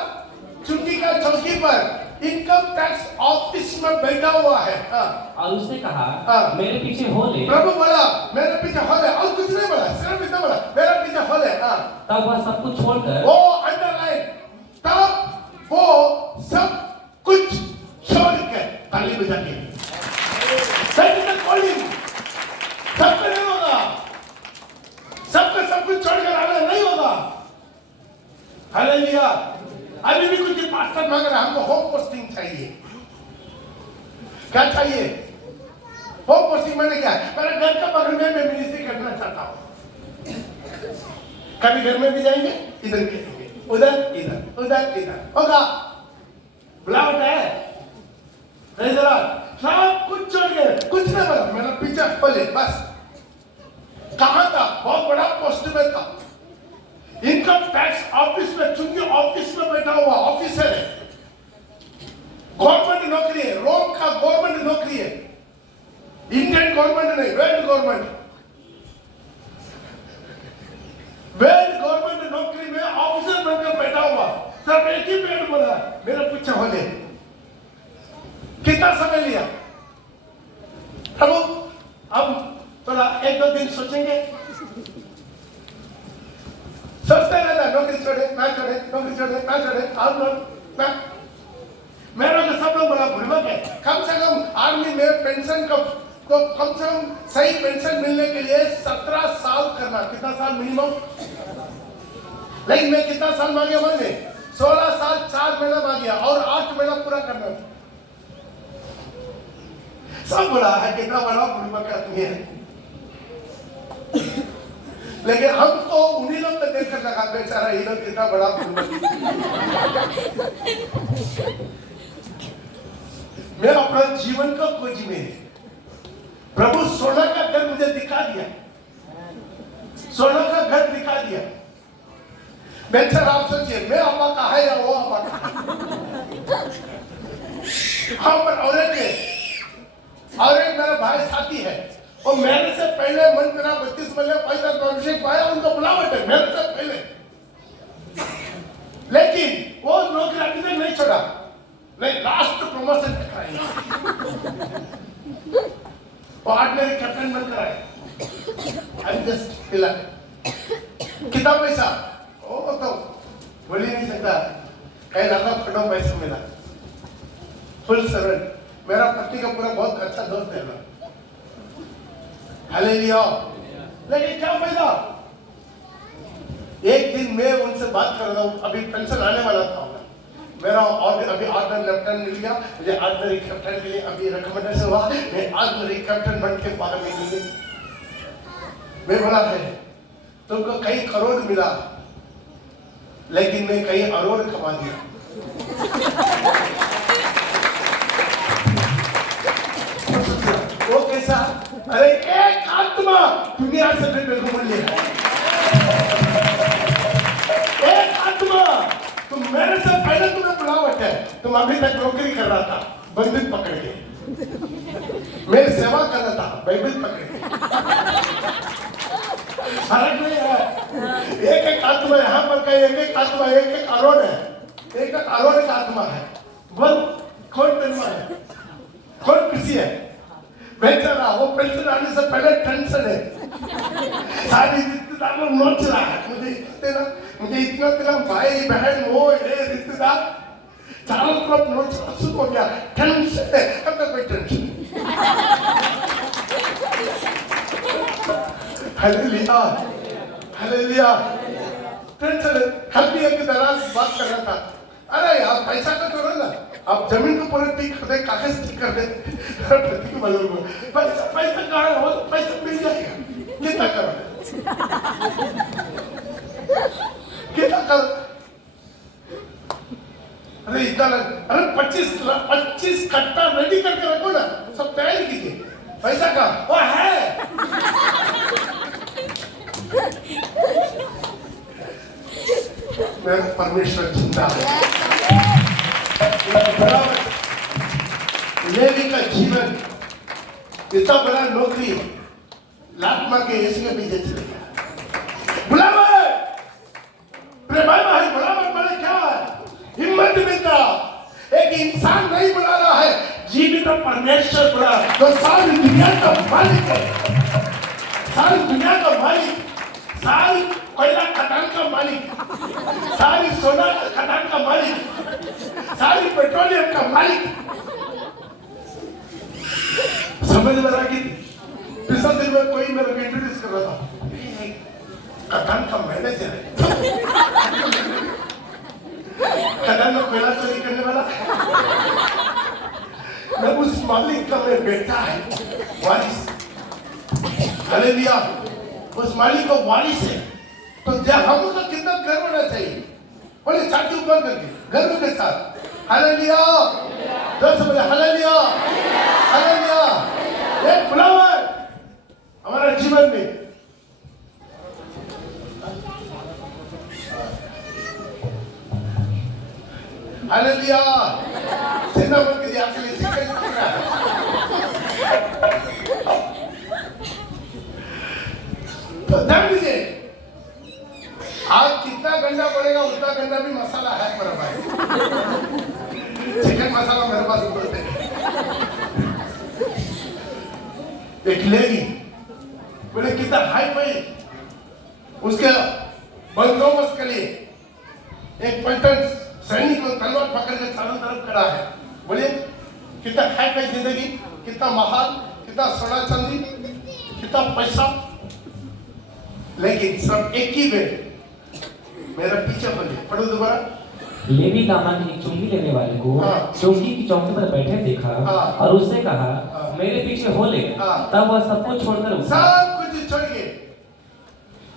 चुंगी का चौकी पर, इनकम टैक्स ऑफिस में बैठा हुआ है। और उसने कहा मेरे पीछे हो ले। प्रभु बोला मेरे पीछे हो ले, और कुछ नहीं बोला, सिर्फ इतना बोला मेरे पीछे हो ले। तब वह सब कुछ छोड़कर, वो अंडरलाइन, तब वो सब कुछ छोड़ के, ताली बजा के, सबको नहीं होगा, सबको सब कुछ छोड़कर आना नहीं होगा। हालेलुया। अभी भी कुछ पास्टर मांग रहा है, हमको होम पोस्टिंग चाहिए। क्या चाहिए? होम पोस्टिंग मैंने क्या है, मेरे घर का बगल में मैं मिनिस्ट्री करना चाहता हूं। कभी घर में भी जाएंगे, इधर भी जाएंगे, उधर इधर उधर इधर होगा, बुलावट है। सब कुछ छोड़ के, कुछ नहीं बोला, मैंने पीछे खोले बस। कहां था? बहुत बड़ा पोस्ट में था, इनकम टैक्स ऑफिस में, चूंकि ऑफिस में बैठा हुआ ऑफिसर है, गवर्नमेंट नौकरी है, रोम का गवर्नमेंट नौकरी है, इंडियन गवर्नमेंट नहीं, वर्ल्ड गवर्नमेंट, वर्ल्ड गवर्नमेंट नौकरी में ऑफिसर बनकर बैठा हुआ, सब एक ही पेड़ बोला मेरे पीछे हो गए। कितना समय लिया प्रभु? अब थोड़ा 1-2 दिन सोचेंगे, सोचते रहता, नौकरी छोड़े ना छोड़े, नौकरी छोड़े ना छोड़े, आप लोग ना, मेरा तो सब लोग बड़ा भूलक है। कम से कम आर्मी में पेंशन को कम से कम सही पेंशन मिलने के लिए 17 साल करना, कितना साल मिनिमम, लेकिन मैं कितना साल मांगे? मैंने 16 साल 4 महीना मांगे और 8 महीना पूरा करना। सब बड़ा है, कितना बड़ा भूलक आदमी है, लेकिन हमको उन्हीं लोग को देखकर लगा बेचारा ये लोग कितना बड़ा मैं अपना जीवन का खोज में, प्रभु सोना का घर मुझे दिखा दिया, सोना का घर दिखा दिया। बेचारा आप सोचिए, मैं अब्बा का है या वो अब्बा का? हम पर और एक मेरा भाई साथी है, और मेरे से पहले मन मेरा 32 महीने अभिषेक पाया, उनको बुलावट है मेरे से पहले, लेकिन वो नौकरी अभी तक नहीं छोड़ा, नहीं लास्ट प्रमोशन कराएंगे, वो ऑर्डिनरी कैप्टन बनकर आए। आई जस्ट फिल कितना पैसा? ओ तो बोल ही नहीं सकता, कहीं लगा खड़ो पैसा मिला, फुल सर्वेंट। मेरा पत्नी का पूरा बहुत अच्छा दोस्त है। हालेलुया। लेकिन क्या फायदा? एक दिन मैं उनसे बात कर रहा हूँ, अभी पेंशन आने वाला था मेरा, और अभी ऑर्डिनरी लेफ्टिनेंट मिल गया मुझे, ऑर्डिनरी कैप्टन के लिए अभी रिकमेंडेशन हुआ, मैं ऑर्डिनरी कैप्टन बन के बाहर निकल गई। मैं बोला है तुमको कई करोड़ मिला, लेकिन मैं कई अरोड़ कमा दिया। वो कैसा? अरे एक आत्मा दुनिया से भी बेगुमूल्य है। पहले तुम्हें बुलावट है, तुम अभी तक नौकरी कर रहा था बंदूक पकड़ के, मेरी सेवा कर रहा था बाइबल पकड़ के। फर्क नहीं है, एक एक आत्मा यहाँ पर का एक एक आत्मा एक एक आरोन है, एक एक आरोन का आत्मा है। बोल कौन धर्मा है, कौन किसी है? बेचारा वो पेंशन आने से पहले टेंशन है, सारी रिश्तेदार लोग नोच रहा है, मुझे इतना तेरा भाई बहन वो ये रिश्तेदार चारों तरफ नोच शुरू हो गया, टेंशन है, अब तक कोई टेंशन नहीं। Hallelujah hallelujah. टेंशन है। कल भी एक दलाल बात कर रहा था, अरे यार पैसा का तो ना, आप जमीन को पूरे टिक कर दे, कागज टिक कर दे, प्रतीक बदल को पैसा पैसा कहाँ हो, तो पैसा मिल जाएगा, कितना करो कितना करो। अरे इतना अरे 25 कट्टा रेडी करके रखो ना, सब तैयारी कीजिए, पैसा का वो है। मैं परमेश्वर जिंदा है। लेवी का जीवन इतना बड़ा नौकरी लात मार के इसी के पीछे चले गया। बुलावा भाई बुलावा बड़े क्या है, हिम्मत मिलता। एक इंसान नहीं बुला रहा है, जीवित परमेश्वर बुला, तो सारी दुनिया का मालिक है, सारी दुनिया का मालिक, सारी कोयला खदान का मालिक, सारी सोना खदान का मालिक, सारी पेट्रोलियम का मालिक। समझ में आ गई? पिछले दिन में कोई मेरे को इंट्रोड्यूस कर रहा था, खदान का मैनेजर है, खदान में कोयला चोरी करने वाला। मैं उस मालिक का मैं बेटा है, वारिस। हालेलुया। उस मालिक को वारिस है, तो हम लोग कितना गर्व होना चाहिए। बोले छाती ऊपर करके गर्व के साथ हालेलुया, जोर से बोले हालेलुया हालेलुया। एक बुलावा हमारा जीवन में। हालेलुया। सेना बन के आपके लिए जिक्र कर रहा है। तो ध्यान दीजिए, आज कितना गंदा पड़ेगा उतना गंदा भी मसाला है मेरा भाई। चिकन मसाला मेरे पास बोलते हैं। एक लेगी बोले कितना हाई फाई, उसके बंदोबस्त के लिए एक पलटन सैनिक को तलवार पकड़ के चारों तरफ खड़ा है। बोले कितना हाई फाई जिंदगी, कितना महान, कितना सोना चांदी, कितना पैसा, लेकिन सब एक ही बेटे मेरा पीछे बोलिए, पढ़ो दोबारा। लेवी नामक एक चुंगी लेने वाले को चौकी की चौकी पर बैठे देखा और उससे कहा मेरे पीछे हो ले। तब वह सब कुछ छोड़कर सब कुछ छोड़ के,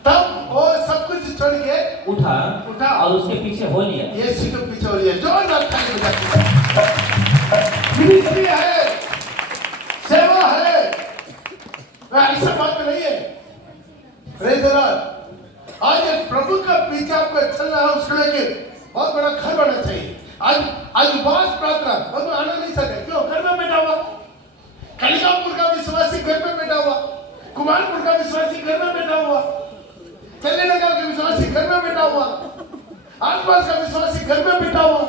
तब वो सब कुछ छोड़ के उठा और उसके पीछे हो लिया। यीशु के पीछे हो लिया। जो मिनिस्ट्री है, सेवा है, ऐसा बात नहीं है। Praise the Lord. आज एक प्रभु का पीछे आपको चलना है, उसके लिए बहुत बड़ा घर बनना चाहिए। आज उपवास प्रार्थना बहुत आना नहीं सकते, क्यों? घर में बैठा हुआ, कलिकापुर का विश्वासी घर में बैठा हुआ, कुमारपुर का विश्वासी घर में बैठा हुआ, चंडी नगर का विश्वासी घर में बैठा हुआ, आसपास का विश्वासी घर में बैठा हुआ।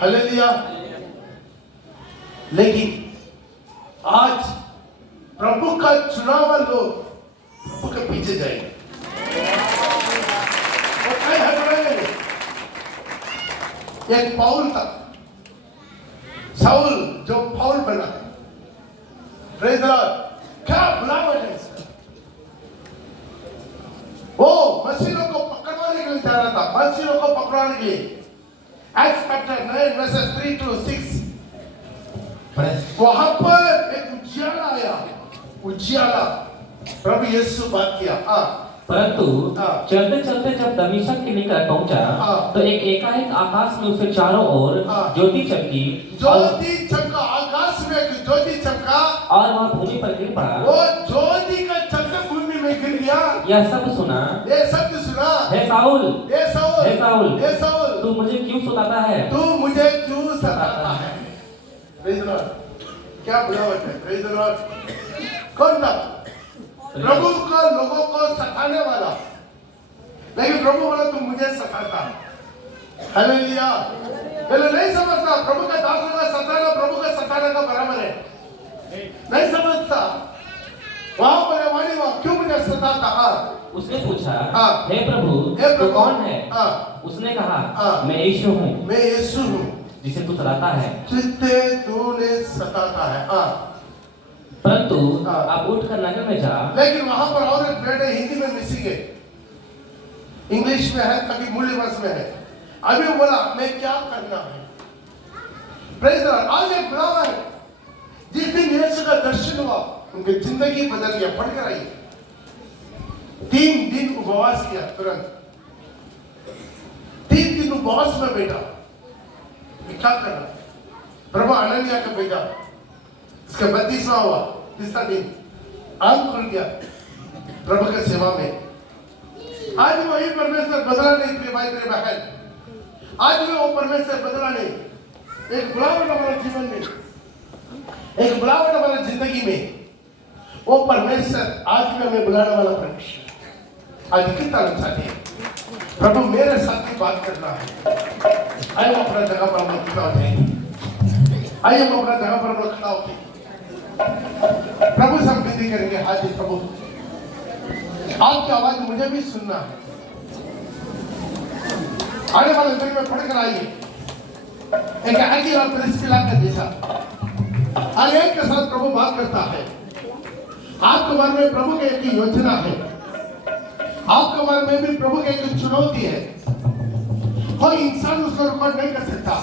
हालेलुया। लेकिन आज प्रभु का चुना हुआ लोग प्रभु के पीछे जाएंगे। एक पाउल था, साउल जो पाउल बना है। Praise the Lord. क्या बुलावट है इसका। वो मसीहों को पकड़वाने के लिए जा रहा था, मसीहों को पकड़वाने के लिए। Acts chapter 9 verses 3 to 6 वहां पर एक उजियाला आया, उजियाला। प्रभु यीशु बात किया। परंतु चलते चलते जब दमिश्क के निकट पहुंचा तो एक एकाएक आकाश में उसे चारों ओर ज्योति चमकी, आकाश में एक ज्योति चमका और वह भूमि पर गिर पड़ा। वो ज्योति का चलते भूमि में गिर गया। यह सब सुना, ये शब्द सुना, हे साउल, हे साउल, हे साउल, हे साउल, तू तू मुझे क्यों सताता है? तू मुझे क्यों सताता है? Praise the Lord. क्या बुलावट है? Praise the Lord. कौन था? प्रभु को लोगों को सताने वाला, लेकिन प्रभु बोला तुम मुझे सताता। हालेलुया। पहले नहीं समझता प्रभु का दासों का सताना प्रभु का सताने का बराबर है, नहीं समझता। वहां पर वाणी वहां क्यों मुझे सताता? उसने पूछा, हाँ। हे प्रभु तू कौन है? उसने कहा, मैं यीशु हूँ, मैं यीशु हूँ जिसे तू सताता है। जिसे तूने सताता है। परंतु अब उठकर नगर में जा। लेकिन वहां पर और एक वर्ड है, हिंदी में मिसिंग है, इंग्लिश में है, कभी मूल्यवान में है। अभी बोला मैं क्या करना है? Praise the Lord. आज एक बुलावा है, जिस दिन यीशु का दर्शन हुआ उनकी जिंदगी बदल गया। पढ़कर आइए, 3 दिन उपवास किया, तुरंत 3 दिन उपवास में बैठा। क्या करना? प्रभु अनन्या को भेजा, इसका 32वां हुआ, तीसरा दिन आंख खुल गया प्रभु की सेवा में। आज वही परमेश्वर बदला नहीं प्रिय भाई प्रिय बहन, आज भी वो परमेश्वर बदला नहीं। एक बुलावट हमारे जीवन में, एक बुलावट हमारे जिंदगी में, वो परमेश्वर आज भी हमें बुलाने वाला परमेश्वर। आज कितना चाहते हैं प्रभु मेरे साथ ही बात करना है। आइए हम अपना जगह पर हम खड़ा हो जाएंगे। आइए हम अपना जगह पर हम खड़ा होते हैं। प्रभु से हम विनती करेंगे, हाजिर प्रभु आपकी आवाज मुझे भी सुनना है। आने वाले दिन में पढ़कर आइए, एक आइडिया और प्रिस्किला का जैसा हर एक के साथ प्रभु बात करता है। आपके बारे में प्रभु की एक योजना है, आपके बारे में भी प्रभु की एक चुनौती है। कोई इंसान उसको रिकॉर्ड नहीं कर सकता,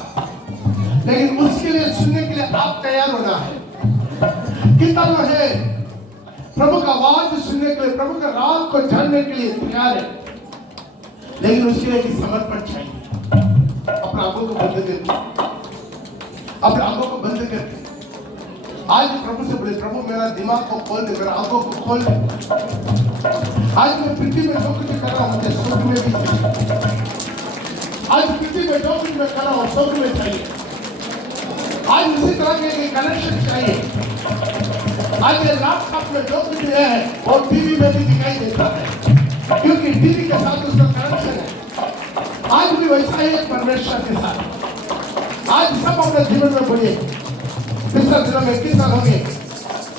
लेकिन उसके लिए सुनने के लिए आप तैयार होना है। कितना लोग है प्रभु का आवाज सुनने के लिए, प्रभु का राज को जानने के लिए तैयार है, लेकिन उसके लिए समर्पण चाहिए। अपने आंखों को बंद करके, अपने आंखों को बंद करके आज प्रभु से बोले, प्रभु मेरा दिमाग को खोल दे, मेरा आंखों को खोल दे। आज मैं पृथ्वी में जो कुछ कर रहा हूँ मुझे स्वर्ग में भी चाहिए। आज पृथ्वी में जो कुछ मैं कर रहा हूँ स्वर्ग में चाहिए। आज उसी तरह के कनेक्शन चाहिए। आज ये लैपटॉप में जो कुछ है वो टीवी में भी दिखाई देता है, क्योंकि टीवी के साथ उसका कनेक्शन है। आज भी वैसा ही एक परमेश्वर के साथ आज सब अपने जीवन में बोलिए। पिछले दिनों में कितना लोग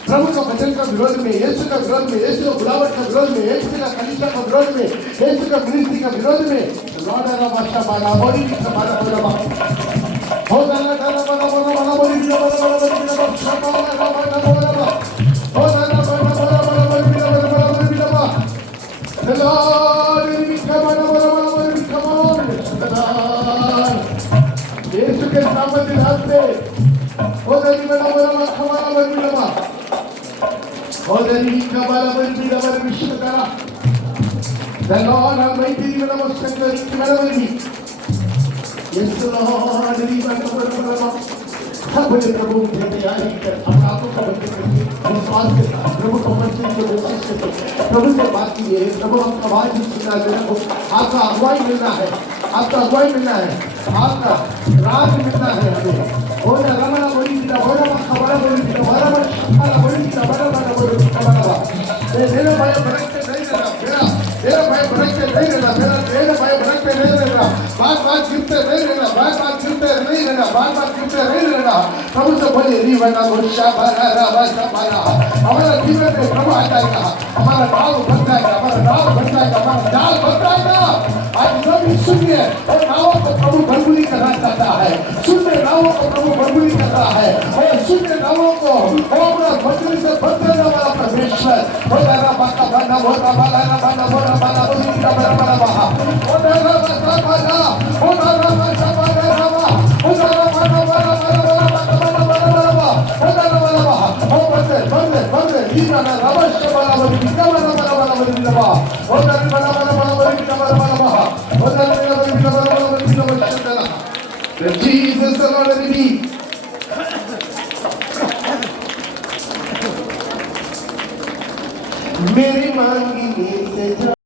प्रभु का वचन का विरोध में, यीशु का विरोध में, यीशु का बुलावट का विरोध में, यीशु का कलीसिया का विरोध में, यीशु का मिनिस्ट्री का विरोध में लॉर्ड अल्लाह बादशाह बाला बोली भी हमारा बोला हो जाना डाला बाला बोला बाला बोली भी बाला बाला बोली भी बाला बाला बाला बोला हो जाना बाला बाला बाला बोली भी बाला बाला बोली भी बाला लॉर्ड भी बाला बाला बाला बोली भी कमोन यीशु के सामने हाथ पे हो जानी बाला बाला हमारा बोली भी बाला हो जानी का बाला बोली भी बाला विश्व करा the Lord Almighty बाला मुस्कन की बाला बोली Yes, Lord, सब बोले प्रभु मुझे तैयारी कर, अपने आपको बंद करके विश्वास के साथ प्रभु को मस्जिद के कोशिश करके प्रभु से बात कीजिए। प्रभु आपका आवाज भी सुनना है, मेरे को आपका अगुवाई मिलना है, आपका अगुवाई मिलना है, आपका राज मिलना है हमें। हो ना रमना बोली ना बोला खबरा बोली ना बड़ा बड़ा शक्ला बोली ना बड़ा बड़ा बोली खबरा मेरे भाई भड़कते नहीं रहना, मेरा भाई भड़कते नहीं रहना, मेरा भाई भड़कते नहीं रहना, बार-बार गिरते नहीं रहना, बार-बार गिरते नहीं रहना, बार-बार गिरते नहीं रहना। प्रभु से बोले रीवना गोशा भरा रवा भरा हमारा जीवन में प्रभु आ जाएगा, हमारा नाव बन जाएगा, हमारा नाव बन जाएगा, हमारा जाल बन जाएगा। आज जो भी सुनिए और नावों को प्रभु बरबुरी करना चाहता है, सुनने नावों को प्रभु बरबुरी कर रहा है और सुनने नावों को अपना बरबुरी से भर देने वाला परमेश्वर हो जाना बाका बना बोला बाला ना बना बोला बाला बोली का बड़ा बड़ा बहा हो जाना बाका बना हो जाना बाका बना रवा हो जाना बना बना बना बना बना बना बना हो जाना बना बहा हो बंदे लीना ना रवश बना बोली का बना बना बना बोली रवा हो जाना बना बना बना बोली का बना बना बहा हो जाना बना बोली का बना बना बोली का बना बना Jesus the Lord of the मेरी मांगी से